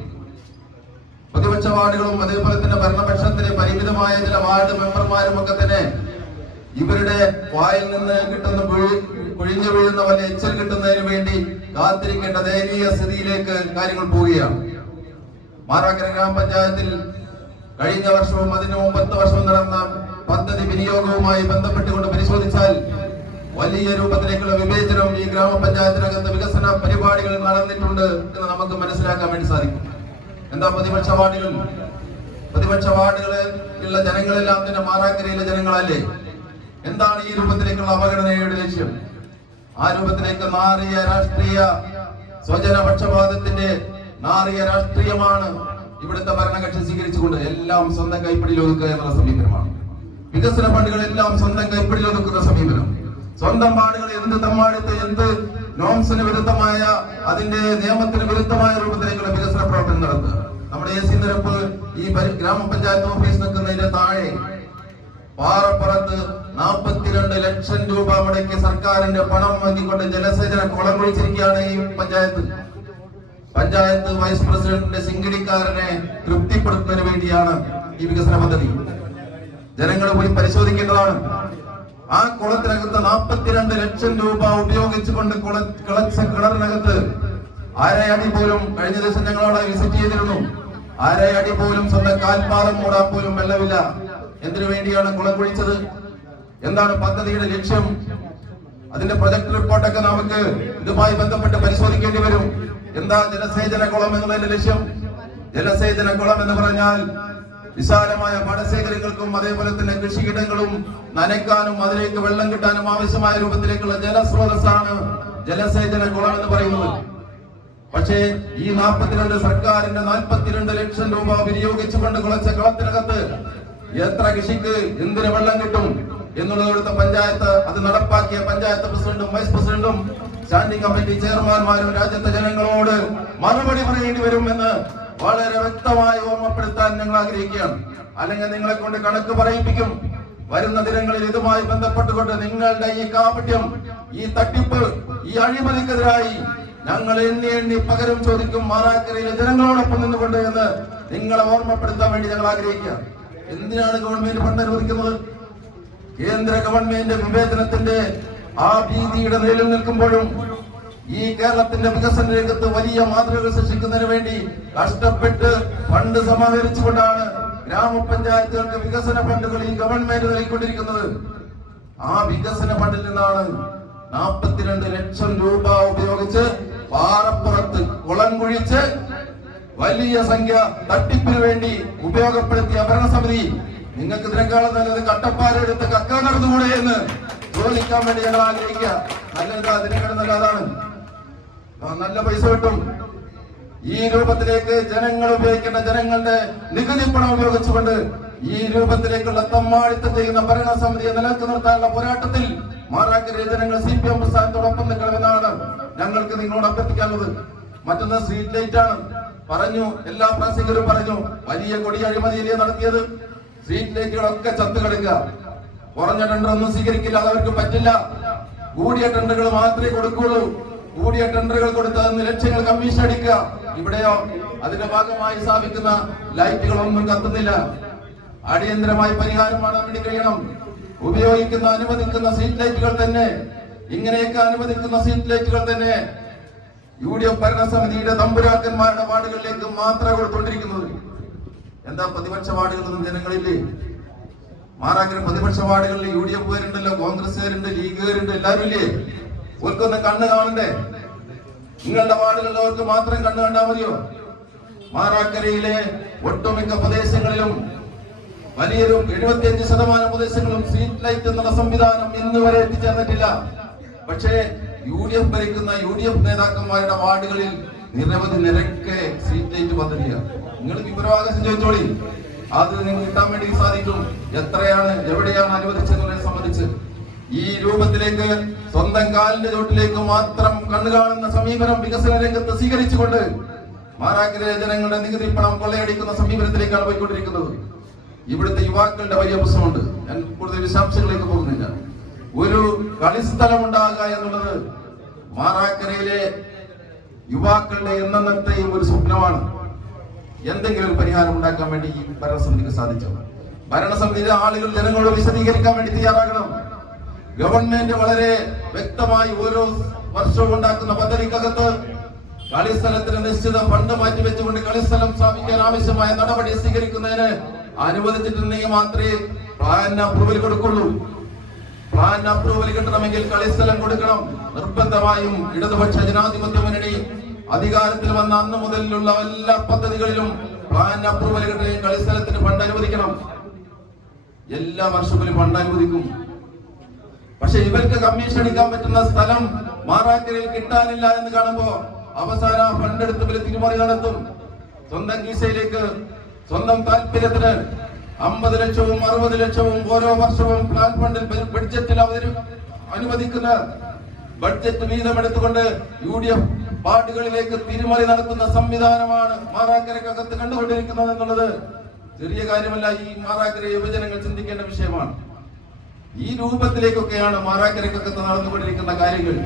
പ്രതിപക്ഷ വാർഡുകളും അതേപോലെ തന്നെ ഭരണപക്ഷത്തിന് പരിമിതമായ ചില വാർഡ് മെമ്പർമാരും ഒക്കെ തന്നെ ഇവരുടെ വായിൽ നിന്ന് കിട്ടുന്ന കൊഴിഞ്ഞു വീഴുന്ന വല്ല എച്ചൽ കിട്ടുന്നതിന് വേണ്ടി കാത്തിരിക്കേണ്ട ദയനീയ സ്ഥിതിയിലേക്ക് കാര്യങ്ങൾ പോവുകയാണ്. മാറാക്കര ഗ്രാമപഞ്ചായത്തിൽ കഴിഞ്ഞ വർഷവും അതിനു മുമ്പത്തെ വർഷവും നടന്ന പദ്ധതി വിനിയോഗവുമായി ബന്ധപ്പെട്ടുകൊണ്ട് പരിശോധിച്ചാൽ വലിയ രൂപത്തിലേക്കുള്ള വിവേചനം ഈ ഗ്രാമപഞ്ചായത്തിനകത്ത് വികസന പരിപാടികൾ നടന്നിട്ടുണ്ട് എന്ന് നമുക്ക് മനസ്സിലാക്കാൻ വേണ്ടി സാധിക്കും. എന്താ പ്രതിപക്ഷ വാർഡുകളിലുള്ള ജനങ്ങളെല്ലാം തന്നെ മാറാക്കരയിലെ ജനങ്ങളല്ലേ? എന്താണ് ഈ രൂപത്തിലേക്കുള്ള അവഗണനയുടെ ലക്ഷ്യം? ആ രൂപത്തിലേക്ക് മാറിയ രാഷ്ട്രീയ സ്വജനപക്ഷപാതത്തിന്റെ നാറിയ രാഷ്ട്രീയമാണ് ഇവിടുത്തെ ഭരണകക്ഷി സ്വീകരിച്ചുകൊണ്ട് എല്ലാം സ്വന്തം കൈപ്പിടിയിൽ ഒതുക്കുക എന്നുള്ള സമീപനമാണ്. വികസന ഫണ്ടുകളെല്ലാം സ്വന്തം കൈപ്പിടിയിൽ ഒതുക്കുന്ന സമീപനം, സ്വന്തം വാർഡുകൾ എന്ത് തമ്മാടിത്ത് എന്ത് നോംസിന് വിരുദ്ധമായ അതിന്റെ നിയമത്തിന് വിരുദ്ധമായ രൂപത്തിലേക്കുള്ള വികസന പ്രവർത്തനം നടത്തുക. നമ്മുടെ AC നിരപ്പ് ഈ ഗ്രാമപഞ്ചായത്ത് ഓഫീസ് നിൽക്കുന്നതിന്റെ താഴെ പാറപ്പുറത്ത് 42 ലക്ഷം രൂപ മുടക്കി സർക്കാരിന്റെ പണം വാങ്ങിക്കൊണ്ട് ജലസേചന കുളം കുഴിച്ചിരിക്കുകയാണ് ഈ പഞ്ചായത്ത് വൈസ് പ്രസിഡന്റിന്റെ സിംഗടിക്കാരനെ തൃപ്തിപ്പെടുത്തുന്നതിന് വേണ്ടിയാണ് ഈ വികസന പദ്ധതി. ജനങ്ങൾ പോയി പരിശോധിക്കേണ്ടതാണ്. ആ കുളത്തിനകത്ത് 42 ലക്ഷം രൂപ ഉപയോഗിച്ചുകൊണ്ട് കിളച്ച കിണറിനകത്ത് അരയടി പോലും കഴിഞ്ഞ ദിവസം ഞങ്ങളവിടെ വിസിറ്റ് ചെയ്തിരുന്നു. അരയടി പോലും സ്വന്തം കാൽപാദം മൂടാൻ പോലും വെള്ളമില്ല. എന്തിനു വേണ്ടിയാണ് കുളം കുഴിച്ചത്? എന്താണ് പദ്ധതിയുടെ ലക്ഷ്യം? അതിന്റെ പ്രൊജക്ട് റിപ്പോർട്ടൊക്കെ നമുക്ക് ഇതുമായി ബന്ധപ്പെട്ട് പരിശോധിക്കേണ്ടി വരും. എന്താ ജലസേചന കുളം എന്നതിന്റെ ലക്ഷ്യം? ജലസേചന കുളം എന്ന് പറഞ്ഞാൽ വിശാലമായ പാടശേഖരങ്ങൾക്കും അതേപോലെ തന്നെ കൃഷിയിടങ്ങളും നനയ്ക്കാനും അതിലേക്ക് വെള്ളം കിട്ടാനും ആവശ്യമായ രൂപത്തിലേക്കുള്ള ജലസ്രോതസ്സാണ് ജലസേചന കുളം എന്ന് പറയുന്നത്. പക്ഷേ ഈ 42 സർക്കാരിന്റെ 42 ലക്ഷം രൂപ വിനിയോഗിച്ചുകൊണ്ട് കുളച്ച കളത്തിനകത്ത് എത്ര കൃഷിക്ക് എന്തിന് വെള്ളം കിട്ടും എന്നുള്ളത് ഇവിടുത്തെ പഞ്ചായത്ത്, അത് നടപ്പാക്കിയ പഞ്ചായത്ത് പ്രസിഡന്റും വൈസ് പ്രസിഡന്റും സ്റ്റാൻഡിംഗ് കമ്മിറ്റി ചെയർമാൻമാരും രാജ്യത്തെ ജനങ്ങളോട് മറുപടി പറയേണ്ടി വരുമെന്ന് വളരെ വ്യക്തമായി ഓർമ്മപ്പെടുത്താൻ ഞങ്ങൾ ആഗ്രഹിക്കുകയാണ്. അല്ലെങ്കിൽ നിങ്ങളെ കൊണ്ട് കണക്ക് പറയിപ്പിക്കും. വരുന്ന ദിനങ്ങളിൽ ഇതുമായി ബന്ധപ്പെട്ടുകൊണ്ട് നിങ്ങളുടെ ഈ കാപട്യം, ഈ തട്ടിപ്പ്, ഈ അഴിമതിക്കെതിരായി ഞങ്ങൾ എണ്ണി പകരം ചോദിക്കും മാറാക്കരയിലെ ജനങ്ങളോടൊപ്പം നിന്നുകൊണ്ട് എന്ന് നിങ്ങളെ ഓർമ്മപ്പെടുത്താൻ വേണ്ടി ഞങ്ങൾ ആഗ്രഹിക്കുക. എന്തിനാണ് ഗവൺമെന്റ് ഫണ്ട് അനുവദിക്കുന്നത്? കേന്ദ്ര ഗവൺമെന്റ് വിവേചനത്തിന്റെ ആ ഭീതിയുടെ നിലയിൽ നിൽക്കുമ്പോഴും ഈ കേരളത്തിന്റെ വികസന രംഗത്ത് വലിയ മാതൃകകൾ സൃഷ്ടിക്കുന്നതിന് വേണ്ടി കഷ്ടപ്പെട്ട് ഫണ്ട് സമാഹരിച്ചുകൊണ്ടാണ് ഗ്രാമപഞ്ചായത്തുകൾക്ക് വികസന ഫണ്ടുകൾ ഈ ഗവൺമെന്റ് നൽകിക്കൊണ്ടിരിക്കുന്നത്. ആ വികസന ഫണ്ടിൽ നിന്നാണ് 42 ലക്ഷം രൂപ ഉപയോഗിച്ച് പാറപ്പുറത്ത് കുളം കുഴിച്ച് വലിയ സംഖ്യ തട്ടിപ്പിന് വേണ്ടി ഉപയോഗപ്പെടുത്തിയ ഭരണസമിതി. നിങ്ങൾക്ക് ഇതിനേക്കാളും നല്ലത് കട്ടപ്പാലെടുത്ത് കക്ക നടന്നുകൂടെ എന്ന് ചോദിക്കാൻ വേണ്ടി ഞങ്ങൾ ആഗ്രഹിക്കുക. നല്ലതാ, അതിനേക്കാളും നല്ലതാണ്. നല്ല പൈസ കിട്ടും. ഈ രൂപത്തിലേക്ക് ജനങ്ങൾ ഉപയോഗിക്കേണ്ട ജനങ്ങളുടെ നികുതി പണം ഉപയോഗിച്ചുകൊണ്ട് ഈ രൂപത്തിലേക്കുള്ള തമ്മാടിത്തം ചെയ്യുന്ന ഭരണസമിതിയെ നിലനിർത്തി നിർത്താനുള്ള പോരാട്ടത്തിൽ മാറാക്കരയിലെ ജനങ്ങൾ CPM പ്രസ്ഥാനത്തോടൊപ്പം നിൽക്കണമെന്നാണ് ഞങ്ങൾക്ക് നിങ്ങളോട് അഭ്യർത്ഥിക്കാനുള്ളത്. മറ്റൊന്ന് സ്ട്രീറ്റ് ലൈറ്റ് ആണ്. പറഞ്ഞു, എല്ലാ പ്രാസംഗികരും പറഞ്ഞു, വലിയ കൊടിയ അഴിമതിയിലേ നടത്തിയത്. സ്ട്രീറ്റ് ലൈറ്റുകളൊക്കെ ചത്തു കിടക്കുക. കുറഞ്ഞ ടെൻഡർ ഒന്നും സ്വീകരിക്കില്ല, അതവർക്ക് പറ്റില്ല. കൂടിയ ടെൻഡറുകൾ മാത്രമേ കൊടുക്കുള്ളൂ. കൂടിയ ടെൻഡറുകൾ കൊടുത്തതെന്ന് ലക്ഷങ്ങൾ കമ്മീഷൻ അടിക്കുക. ഇവിടെയോ അതിന്റെ ഭാഗമായി സ്ഥാപിക്കുന്ന ലൈറ്റുകളൊന്നും കത്തുന്നില്ല. അടിയന്തരമായി പരിഹാരമാണ് വേണ്ടി കഴിയണം. ഉപയോഗിക്കുന്ന അനുവദിക്കുന്ന സ്ട്രീറ്റ് ലൈറ്റുകൾ തന്നെ, ഇങ്ങനെയൊക്കെ അനുവദിക്കുന്ന സ്ട്രീറ്റ് ലൈറ്റുകൾ തന്നെ UDF ഭരണസമിതിയുടെ തമ്പുരാക്കന്മാരുടെ വാർഡുകളിലേക്ക് മാത്രമേ കൊടുത്തുകൊണ്ടിരിക്കുന്നത്. എന്താ പ്രതിപക്ഷ വാർഡുകളൊന്നും ജനങ്ങളില്ലേ? മാറാക്കര പ്രതിപക്ഷ വാർഡുകളിൽ UDF-കാരുണ്ടല്ലോ, കോൺഗ്രസ്സുകാരുണ്ട്, ലീഗുകാരുണ്ട്, എല്ലാവരും ഇല്ലേ? ഓർക്കൊന്ന് കണ്ണ് കാണണ്ടേ? നിങ്ങളുടെ വാർഡുകളിലവർക്ക് മാത്രം കണ്ണ് കണ്ടാൽ മതിയോ? മാറാക്കരയിലെ ഒട്ടുമിക്ക പ്രദേശങ്ങളിലും വലിയൊരു 75% പ്രദേശങ്ങളും സ്ട്രീറ്റ് ലൈറ്റ് എന്നുള്ള സംവിധാനം ഇന്ന് വരെ എത്തിച്ചേർന്നിട്ടില്ല. പക്ഷേ UDF ഭരിക്കുന്ന UDF നേതാക്കന്മാരുടെ വാർഡുകളിൽ നിരവധി നിരക്കെ സ്ട്രീറ്റ് ലൈറ്റ് പദ്ധതിയാണ്. നിങ്ങൾ വിവരാവകാശം ചോദിച്ചോളി, അത് നിങ്ങൾക്ക് കിട്ടാൻ വേണ്ടി സാധിക്കും. എത്രയാണ്, എവിടെയാണ് അനുവദിച്ചതെന്നുള്ളതിനെ സംബന്ധിച്ച് ഈ രൂപത്തിലേക്ക് സ്വന്തം കാലിന്റെ ചോട്ടിലേക്ക് മാത്രം കണ്ണു കാണുന്ന സമീപനം വികസന രംഗത്ത് സ്വീകരിച്ചുകൊണ്ട് മാറാക്കരയിലെ ജനങ്ങളുടെ നികുതി പണം കൊള്ളയടിക്കുന്ന സമീപനത്തിലേക്കാണ് പോയിക്കൊണ്ടിരിക്കുന്നത്. ഇവിടുത്തെ യുവാക്കളുടെ വലിയ പ്രശ്നമുണ്ട്. ഞാൻ കൂടുതൽ വിശദാംശങ്ങളിലേക്ക് പോകുന്നില്ല. ഒരു കളിസ്ഥലം ഉണ്ടാകുക എന്നുള്ളത് മാറാക്കരയിലെ യുവാക്കളുടെ എന്നത്തെയും ഒരു സ്വപ്നമാണ്. എന്തെങ്കിലും ഒരു പരിഹാരം ഉണ്ടാക്കാൻ വേണ്ടി ഈ ഭരണസമിതിക്ക് സാധിച്ചു. ഭരണസമിതിയിലെ ആളുകൾ ജനങ്ങളോട് വിശദീകരിക്കാൻ വേണ്ടി തയ്യാറാകണം. ഗവൺമെന്റ് വളരെ വ്യക്തമായി ഓരോ വർഷവും ഉണ്ടാക്കുന്ന പദ്ധതിക്കകത്ത് കളിസ്ഥലത്തിന് നിശ്ചിത ഫണ്ട് മാറ്റിവെച്ചുകൊണ്ട് കളിസ്ഥലം സ്ഥാപിക്കാൻ ആവശ്യമായ നടപടി സ്വീകരിക്കുന്നതിന് അനുവദിച്ചിട്ടുണ്ടെങ്കിൽ മാത്രമേ പ്ലാൻ അപ്രൂവൽ കൊടുക്കുള്ളൂ. പ്ലാൻ അപ്രൂവൽ കിട്ടണമെങ്കിൽ കളിസ്ഥലം കൊടുക്കണം. നിർബന്ധമായും ഇടതുപക്ഷ ജനാധിപത്യ മുന്നണി അധികാരത്തിൽ വന്ന അന്ന് മുതലുള്ള എല്ലാ പദ്ധതികളിലും പ്ലാൻ അപ്രൂവൽ കിട്ടണമെങ്കിൽ കളിസ്ഥലത്തിന് ഫണ്ട് അനുവദിക്കണം. എല്ലാ വർഷത്തിലും ഫണ്ട് അനുവദിക്കും. പക്ഷെ ഇവർക്ക് കമ്മീഷൻ അടിക്കാൻ പറ്റുന്ന സ്ഥലം മാറാക്കരയിൽ കിട്ടാനില്ല എന്ന് കാണുമ്പോ അവസാന ഫണ്ട് എടുത്ത് ഇവർ തിരിമറി നടത്തും. സ്വന്തം കീശയിലേക്ക് സ്വന്തം താല്പര്യത്തിന് 50 ലക്ഷവും 60 ലക്ഷവും ഓരോ വർഷവും പ്ലാൻ ഫണ്ടിൽ ബഡ്ജറ്റിൽ അനുവദിക്കുന്ന ബഡ്ജറ്റ് വീതമെടുത്തുകൊണ്ട് UDF വാർഡുകളിലേക്ക് തിരിമറി നടത്തുന്ന സംവിധാനമാണ് മാറാക്കരക്കകത്ത് കണ്ടുകൊണ്ടിരിക്കുന്നത് എന്നുള്ളത് ചെറിയ കാര്യമല്ല. ഈ മാറാക്കര യുവജനങ്ങൾ ചിന്തിക്കേണ്ട വിഷയമാണ്. ഈ രൂപത്തിലേക്കൊക്കെയാണ് മാറാക്കരക്കകത്ത് നടന്നുകൊണ്ടിരിക്കുന്ന കാര്യങ്ങൾ.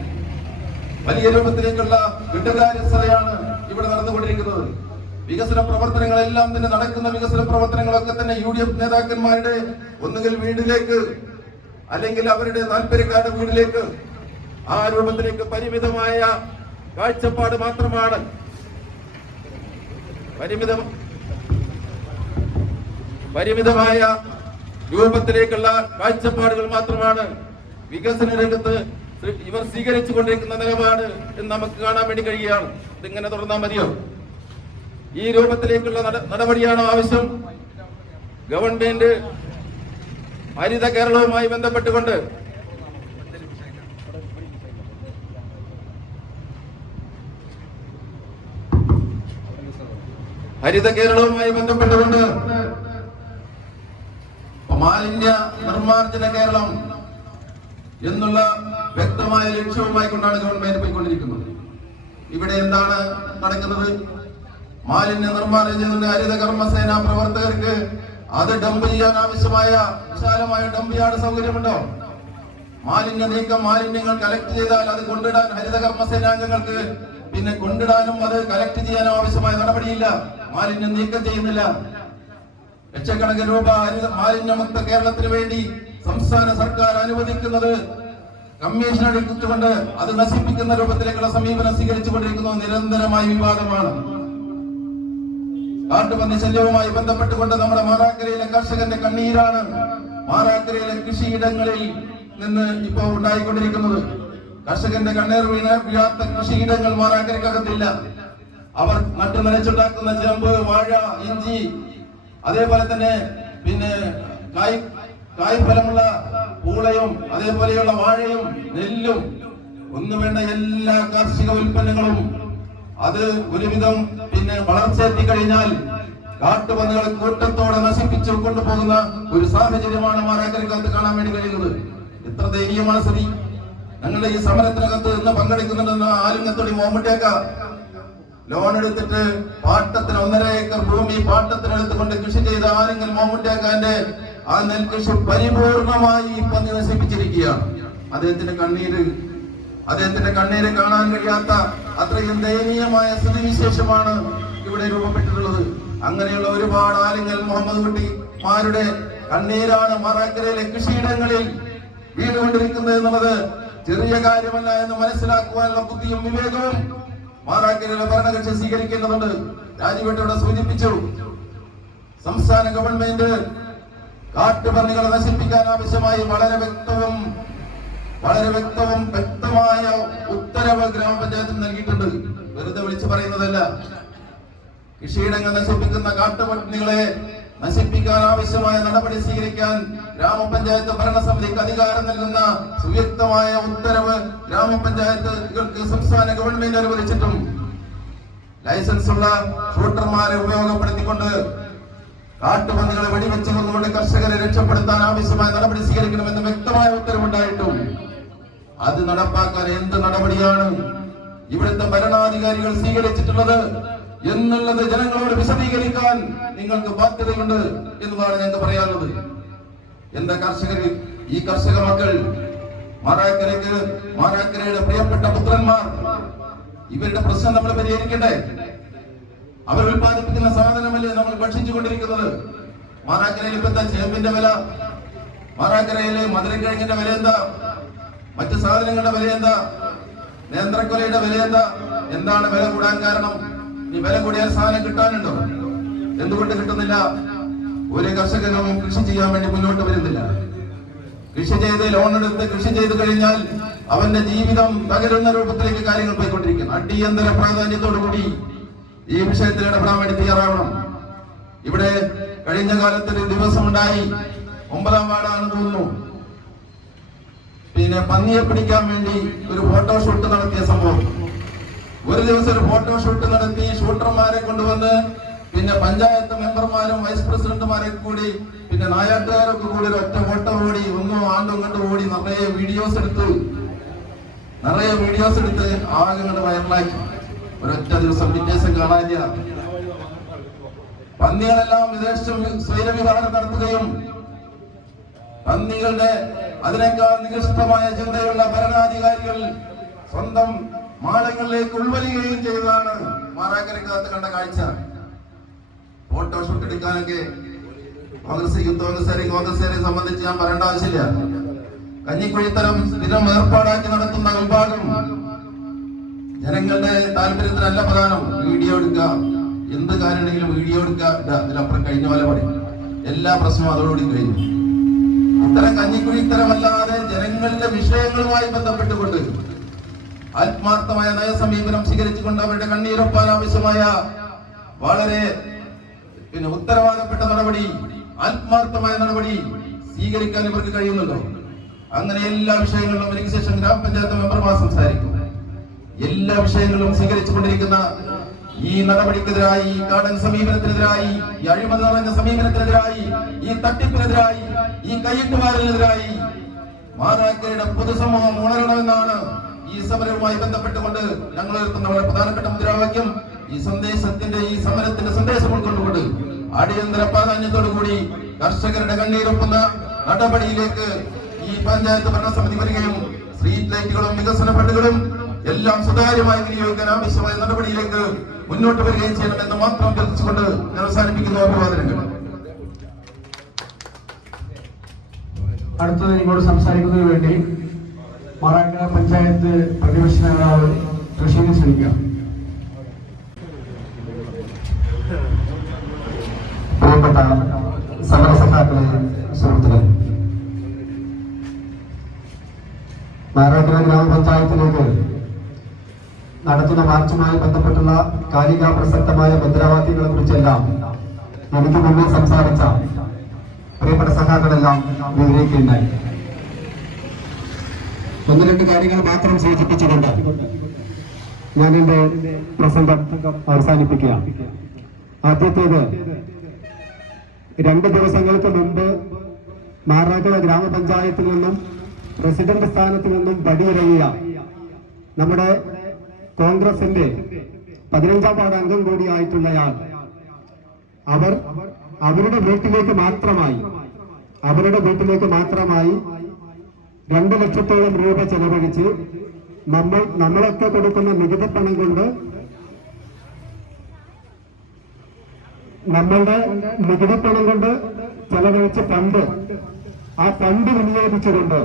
വലിയ രൂപത്തിലേക്കുള്ള വിട്ടുകാര്യസ്ഥതയാണ് ഇവിടെ നടന്നുകൊണ്ടിരിക്കുന്നത്. വികസന പ്രവർത്തനങ്ങളെല്ലാം തന്നെ നടക്കുന്ന വികസന പ്രവർത്തനങ്ങളൊക്കെ തന്നെ UDF നേതാക്കന്മാരുടെ ഒന്നുകിൽ വീട്ടിലേക്ക് അല്ലെങ്കിൽ അവരുടെ താല്പര്യക്കാരുടെ വീട്ടിലേക്ക് ആ രൂപത്തിലേക്ക് പരിമിതമായ കാഴ്ചപ്പാട് മാത്രമാണ്. പരിമിതമായ രൂപത്തിലേക്കുള്ള കാഴ്ചപ്പാടുകൾ മാത്രമാണ് വികസന രംഗത്ത് ഇവർ സ്വീകരിച്ചു കൊണ്ടിരിക്കുന്ന നിലപാട് എന്ന് നമുക്ക് കാണാൻ വേണ്ടി കഴിയുകയാണ്. ഇതിങ്ങനെ തുടർന്നാൽ മതിയോ? ഈ രൂപത്തിലേക്കുള്ള നടപടിയാണോ ആവശ്യം? ഗവൺമെന്റ് ഹരിത കേരളവുമായി ബന്ധപ്പെട്ടുകൊണ്ട് മാലിന്യ നിർമ്മാർജ്ജന കേരളം എന്നുള്ള വ്യക്തമായ ലക്ഷ്യവുമായി കൊണ്ടാണ് ഗവൺമെന്റ് പോയിക്കൊണ്ടിരിക്കുന്നത്. ഇവിടെ എന്താണ് നടക്കുന്നത്? മാലിന്യ നിർമ്മാർജ്ജനം ചെയ്യുന്ന ഹരിത കർമ്മസേന പ്രവർത്തകർക്ക് അത് ഡംപ് ചെയ്യാൻ ആവശ്യമായ വിശാലമായ ഡംപ് യാർഡ് സൗകര്യമുണ്ടോ? മാലിന്യ നീക്കം, മാലിന്യങ്ങൾ കളക്ട് ചെയ്താൽ അത് കൊണ്ടിടാൻ ഹരിത കർമ്മസേനാംഗങ്ങൾക്ക് പിന്നെ കൊണ്ടിടാനും അത് കളക്ട് ചെയ്യാനും ആവശ്യമായ നടപടിയില്ല. മാലിന്യം നീക്കം ചെയ്യുന്നില്ല. ലക്ഷക്കണക്കിന് രൂപ മാലിന്യമുക്ത കേരളത്തിന് വേണ്ടി സംസ്ഥാന സർക്കാർ അനുവദിക്കുന്നത് കമ്മീഷൻ എടുത്തുകൊണ്ട് അത് നശിപ്പിക്കുന്ന രൂപത്തിലേക്കുള്ള സമീപനം സ്വീകരിച്ചുകൊണ്ടിരിക്കുന്നത് നിരന്തരമായ വിവാദമാണ്. കാട്ടുപന്നി ശല്യവുമായി ബന്ധപ്പെട്ടുകൊണ്ട് നമ്മുടെ മാറാക്കരയിലെ കർഷകന്റെ കണ്ണീരാണ് മാറാക്കരയിലെ കൃഷിയിടങ്ങളിൽ നിന്ന് ഇപ്പോ ഉണ്ടായിക്കൊണ്ടിരിക്കുന്നത്. കർഷകന്റെ കണ്ണീർ വീഴാത്ത കൃഷിയിടങ്ങൾ മാറാക്കരക്കകത്തില്ല. അവർ നട്ടു നനച്ചുണ്ടാക്കുന്ന ചേമ്പ്, വാഴ, ഇഞ്ചി, അതേപോലെ തന്നെ പിന്നെ കായ്ഫലമുള്ള പൂളയും അതേപോലെയുള്ള വാഴയും നെല്ലും ഒന്നു വേണ്ട എല്ലാ കാർഷിക ഉൽപ്പന്നങ്ങളും അത് ഒരുവിധം പിന്നെ വളർച്ചയെത്തി കഴിഞ്ഞാൽ കാട്ടുപന്നികൾ കൂട്ടത്തോടെ നശിപ്പിച്ചു കൊണ്ടുപോകുന്ന ഒരു സാഹചര്യമാണ് മാറാക്കരക്കകത്ത് കാണാൻ വേണ്ടി കഴിയുന്നത്. എത്ര ദയനീയമാണ് സ്ഥിതി. ഞങ്ങളുടെ ഈ സമരത്തിനകത്ത് ഇന്ന് പങ്കെടുക്കുന്നുണ്ടെന്ന് ആലുങ്ങത്തൊടി മോമട്ടിയാക്ക ലോൺ എടുത്തിട്ട് പാട്ടത്തിന് 1.5 ഏക്കർ ഭൂമി പാട്ടത്തിനെടുത്തുകൊണ്ട് കൃഷി ചെയ്ത ആരെങ്കിലും മോമുട്ടിയാക്കാന്റെ ആ നെൽകൃഷി പരിപൂർണമായി പന്നി നശിപ്പിച്ചിരിക്കുകയാണ്. അദ്ദേഹത്തിന്റെ കണ്ണീര് കാണാൻ കഴിയാത്ത അത്രയും ദയനീയമായ സ്ഥിതിവിശേഷമാണ് ഇവിടെ രൂപപ്പെട്ടിട്ടുള്ളത്. അങ്ങനെയുള്ള ഒരുപാട് ആലിങ്ങൽ മുഹമ്മദ് കുട്ടിമാരുടെ കണ്ണീരാണ് മാറാക്കരയിലെ കൃഷിയിടങ്ങളിൽ വീണുകൊണ്ടിരിക്കുന്നത് എന്നുള്ളത് ചെറിയ കാര്യമല്ല എന്ന് മനസ്സിലാക്കുവാനുള്ള ബുദ്ധിയും വിവേകവും മാറാക്കരയിലെ ഭരണകക്ഷി സ്വീകരിക്കേണ്ടതുണ്ട്. രാജുവേട്ടയുടെ സൂചിപ്പിച്ചു, സംസ്ഥാന ഗവൺമെന്റ് കാട്ടുപന്നികളെ നശിപ്പിക്കാൻ ആവശ്യമായി വളരെ വ്യക്തമായ ഉത്തരവ് ഗ്രാമപഞ്ചായത്തിന് നൽകിയിട്ടുണ്ട്. വെറുതെ വിളിച്ചു പറയുന്നതല്ല. കൃഷിയിടങ്ങൾ നശിപ്പിക്കുന്ന കാട്ടുപന്നികളെ നശിപ്പിക്കാൻ ആവശ്യമായ നടപടി സ്വീകരിക്കാൻ ഗ്രാമപഞ്ചായത്ത് ഭരണസമിതിക്ക് അധികാരം നൽകുന്ന സുവ്യക്തമായ ഉത്തരവ് ഗ്രാമപഞ്ചായത്തുകൾക്ക് സംസ്ഥാന ഗവൺമെന്റ് അനുവദിച്ചിട്ടും ലൈസൻസ് ഉള്ള ഷൂട്ടർമാരെ ഉപയോഗപ്പെടുത്തിക്കൊണ്ട് കാട്ടുപന്നികളെ വെടിവെച്ച് കൊന്നുകൊണ്ട് കർഷകരെ രക്ഷപ്പെടുത്താൻ ആവശ്യമായ നടപടി സ്വീകരിക്കണമെന്ന് വ്യക്തമായ ഉത്തരവുണ്ടായിട്ടും അത് നടപ്പാക്കാൻ എന്ത് നടപടിയാണ് ഇവിടുത്തെ ഭരണാധികാരികൾ സ്വീകരിച്ചിട്ടുള്ളത് എന്നുള്ളത് ജനങ്ങളോട് വിശദീകരിക്കാൻ നിങ്ങൾക്ക് ബാധ്യതയുണ്ട് എന്നതാണ് ഞങ്ങൾക്ക് പറയാനുള്ളത്. എന്താ കർഷകര്, ഈ കർഷക മക്കൾ, മാറാക്കരയുടെ പ്രിയപ്പെട്ട പുത്രന്മാർ, ഇവരുടെ പ്രശ്നം നമ്മൾ പരിഹരിക്കണ്ടേ? അവർ ഉൽപ്പാദിപ്പിക്കുന്ന സാധനമല്ലേ നമ്മൾ ഭക്ഷിച്ചുകൊണ്ടിരിക്കുന്നത്? മാറാക്കരയിൽ ഇപ്പൊ എന്താ ചേമ്പിന്റെ വില? മാറാക്കരയില് മധുരക്കിഴങ്ങിന്റെ വില എന്താ? മറ്റു സാധനങ്ങളുടെ വില എന്താ? നേന്ത്രക്കൊലയുടെ വില എന്താ? എന്താണ് വില കൂടാൻ കാരണം? ഈ വില കൂടിയാൽ സാധനം കിട്ടാനുണ്ടോ? എന്തുകൊണ്ട് കിട്ടുന്നില്ല? ഒരു കർഷകനും കൃഷി ചെയ്യാൻ വേണ്ടി മുന്നോട്ട് വരുന്നില്ല. കൃഷി ചെയ്ത് ലോൺ എടുത്ത് കൃഷി ചെയ്ത് കഴിഞ്ഞാൽ അവന്റെ ജീവിതം തകരുന്ന രൂപത്തിലേക്ക് കാര്യങ്ങൾ പോയിക്കൊണ്ടിരിക്കുന്നു. അടിയന്തര പ്രാധാന്യത്തോടുകൂടി ഈ വിഷയത്തിൽ ഇടപെടാൻ വേണ്ടി തയ്യാറാവണം. ഇവിടെ കഴിഞ്ഞ കാലത്ത് ഒരു ദിവസമുണ്ടായി, 9-ാം വാർഡാണെന്ന് തോന്നുന്നു, പിന്നെ പന്നിയെ പിടിക്കാൻ വേണ്ടി ഒരു ഫോട്ടോഷൂട്ട് നടത്തിയ സംഭവം. ഒരു ദിവസം ഒരു ഫോട്ടോഷൂട്ട് നടത്തി ഷൂട്ടർമാരെ കൊണ്ടുവന്ന് പിന്നെ പഞ്ചായത്ത് മെമ്പർമാരും വൈസ് പ്രസിഡന്റുമാരെ കൂടി പിന്നെ നായാട്ടുകാരൊക്കെ കൂടി ഒരു ഒറ്റ ഫോട്ടോ ഓടി, ഒന്നും ആണ്ടും കണ്ടു ഓടി നിറയെ വീഡിയോസ് എടുത്ത് ആകെ കണ്ട് വൈറലാക്കി. ഒരൊറ്റ ദിവസം പിറ്റേസം കാണാനില്ല. പന്നികളെല്ലാം വിദേശം സ്വൈരവിഹാരം നടത്തുകയും പന്നികളുടെ അതിനേക്കാൾ നികൃഷ്ടമായ ചിന്തയുള്ള ഭരണാധികാരികൾ സ്വന്തം മാളങ്ങളിലേക്ക് ഉൾവലിയുകയും ചെയ്തതാണ് മാറാക്കരക്കകത്ത് കണ്ട കാഴ്ച. ഫോട്ടോഷൂട്ട് എടുക്കാനൊക്കെ കോൺഗ്രസ്സുകാരെ സംബന്ധിച്ച് ഞാൻ പറയേണ്ട ആവശ്യമില്ല. കഞ്ഞിക്കുഴിത്തരം സ്ഥിരം ഏർപ്പാടാക്കി നടത്തുന്ന വിഭാഗം ജനങ്ങളുടെ താല്പര്യത്തിനല്ല പ്രധാനം. വീഡിയോ എടുക്കുക, എന്ത് കാര്യമാണെങ്കിലും വീഡിയോ എടുക്കുക, ഇതിലപ്പുറം കഴിഞ്ഞ പോലെ പറയും. എല്ലാ പ്രശ്നവും അതോടുകൂടി കഴിഞ്ഞു. ഇത്തരം കഞ്ഞിക്കുഴി ഇത്തരമല്ലാതെ ജനങ്ങളുടെ വിഷയങ്ങളുമായി ബന്ധപ്പെട്ടുകൊണ്ട് ആത്മാർത്ഥമായ നയസമീപനം സ്വീകരിച്ചുകൊണ്ട് അവരുടെ കണ്ണീരൊപ്പാൻ ആവശ്യമായ വളരെ ഉത്തരവാദപ്പെട്ട നടപടി, ആത്മാർത്ഥമായ നടപടി സ്വീകരിക്കാൻ ഇവർക്ക് കഴിയുന്നുണ്ടോ? അങ്ങനെ എല്ലാ വിഷയങ്ങളിലും എനിക്ക് ശേഷം ഗ്രാമപഞ്ചായത്ത് മെമ്പർമാർ സംസാരിക്കും. എല്ലാ വിഷയങ്ങളിലും സ്വീകരിച്ചുകൊണ്ടിരിക്കുന്ന ഈ നടപടിക്കെതിരായി, ഈ കാടൻ സമീപനത്തിനെതിരായി, ഈ അഴിമതി നിറഞ്ഞ സമീപനത്തിനെതിരായി, ഈ തട്ടിപ്പിനെതിരായി, ഈ കയ്യിട്ടുമാരലിനെതിരായി മാറാക്കരയുടെ പൊതുസമൂഹം ഉണരണമെന്നാണ് ഈ സമരവുമായി ബന്ധപ്പെട്ടുകൊണ്ട് ഞങ്ങൾ ഉയർത്തുന്ന വളരെ പ്രധാനപ്പെട്ട മുദ്രാവാക്യം. ഈ സന്ദേശത്തിന്റെ, ഈ സമരത്തിന്റെ സന്ദേശം ഉൾക്കൊണ്ടുകൊണ്ട് അടിയന്തര പ്രാധാന്യത്തോടുകൂടി കർഷകരുടെ കണ്ണീരൊപ്പുന്ന നടപടിയിലേക്ക് ഈ പഞ്ചായത്ത് ഭരണസമിതി വരികയും സ്ട്രീറ്റ് ലൈറ്റുകളും വികസന ഫണ്ടുകളും എല്ലാം സുതാര്യമായി വിനിയോഗിക്കാൻ ആവശ്യമായ നടപടിയിലേക്ക് മുന്നോട്ട് വരികയും ചെയ്യണമെന്ന് മാത്രം അഭ്യർത്ഥിച്ചുകൊണ്ട് ഞാൻ അവസാനിപ്പിക്കുന്ന അഭിവാദനങ്ങൾ. അടുത്തത് നിങ്ങളോട് സംസാരിക്കുന്നതിന് വേണ്ടി മാറാക്കര പഞ്ചായത്ത് പ്രതിപക്ഷ നേതാവ് തൃശ്ശൂരിൽ ക്ഷണിക്കാം. പ്രിയപ്പെട്ട സമരസഖാക്കളെ, സുഹൃത്തുക്കളെ, മാറാക്കര ഗ്രാമപഞ്ചായത്തിലേക്ക് നടത്തുന്ന മാർച്ചുമായി ബന്ധപ്പെട്ടുള്ള കാലിക പ്രസക്തമായ മുദ്രാവാക്യങ്ങളെ കുറിച്ചെല്ലാം എനിക്ക് മുന്നിൽ സംസാരിച്ച പ്രിയപ്പെട്ട സഖാക്കളെല്ലാം വിവരിക്കുകയുണ്ടായി. ഒന്ന് രണ്ട് കാര്യങ്ങൾ മാത്രം സൂചിപ്പിച്ചുകൊണ്ട് ഞാൻ എന്റെ പ്രസംഗം അവസാനിപ്പിക്കുകയാണ്. ആദ്യത്തേത്, 2 ദിവസങ്ങൾക്ക് മുമ്പ് മാറാക്കര ഗ്രാമപഞ്ചായത്തിൽ നിന്നും പ്രസിഡന്റ് സ്ഥാനത്ത് നിന്നും പടിയിറങ്ങിയ നമ്മുടെ കോൺഗ്രസിന്റെ 15ാം വാർഡ് അംഗം കൂടിയായിട്ടുള്ളയാൾ അവരുടെ വീട്ടിലേക്ക് മാത്രമായി 2 ലക്ഷത്തോളം രൂപ ചെലവഴിച്ച് നമ്മളൊക്കെ കൊടുക്കുന്ന നികുതി പണം കൊണ്ട്, നമ്മളുടെ നികുതി പണം കൊണ്ട് ചെലവഴിച്ച ഫണ്ട്, ആ ഫണ്ട് വിനിയോഗിച്ചുകൊണ്ട്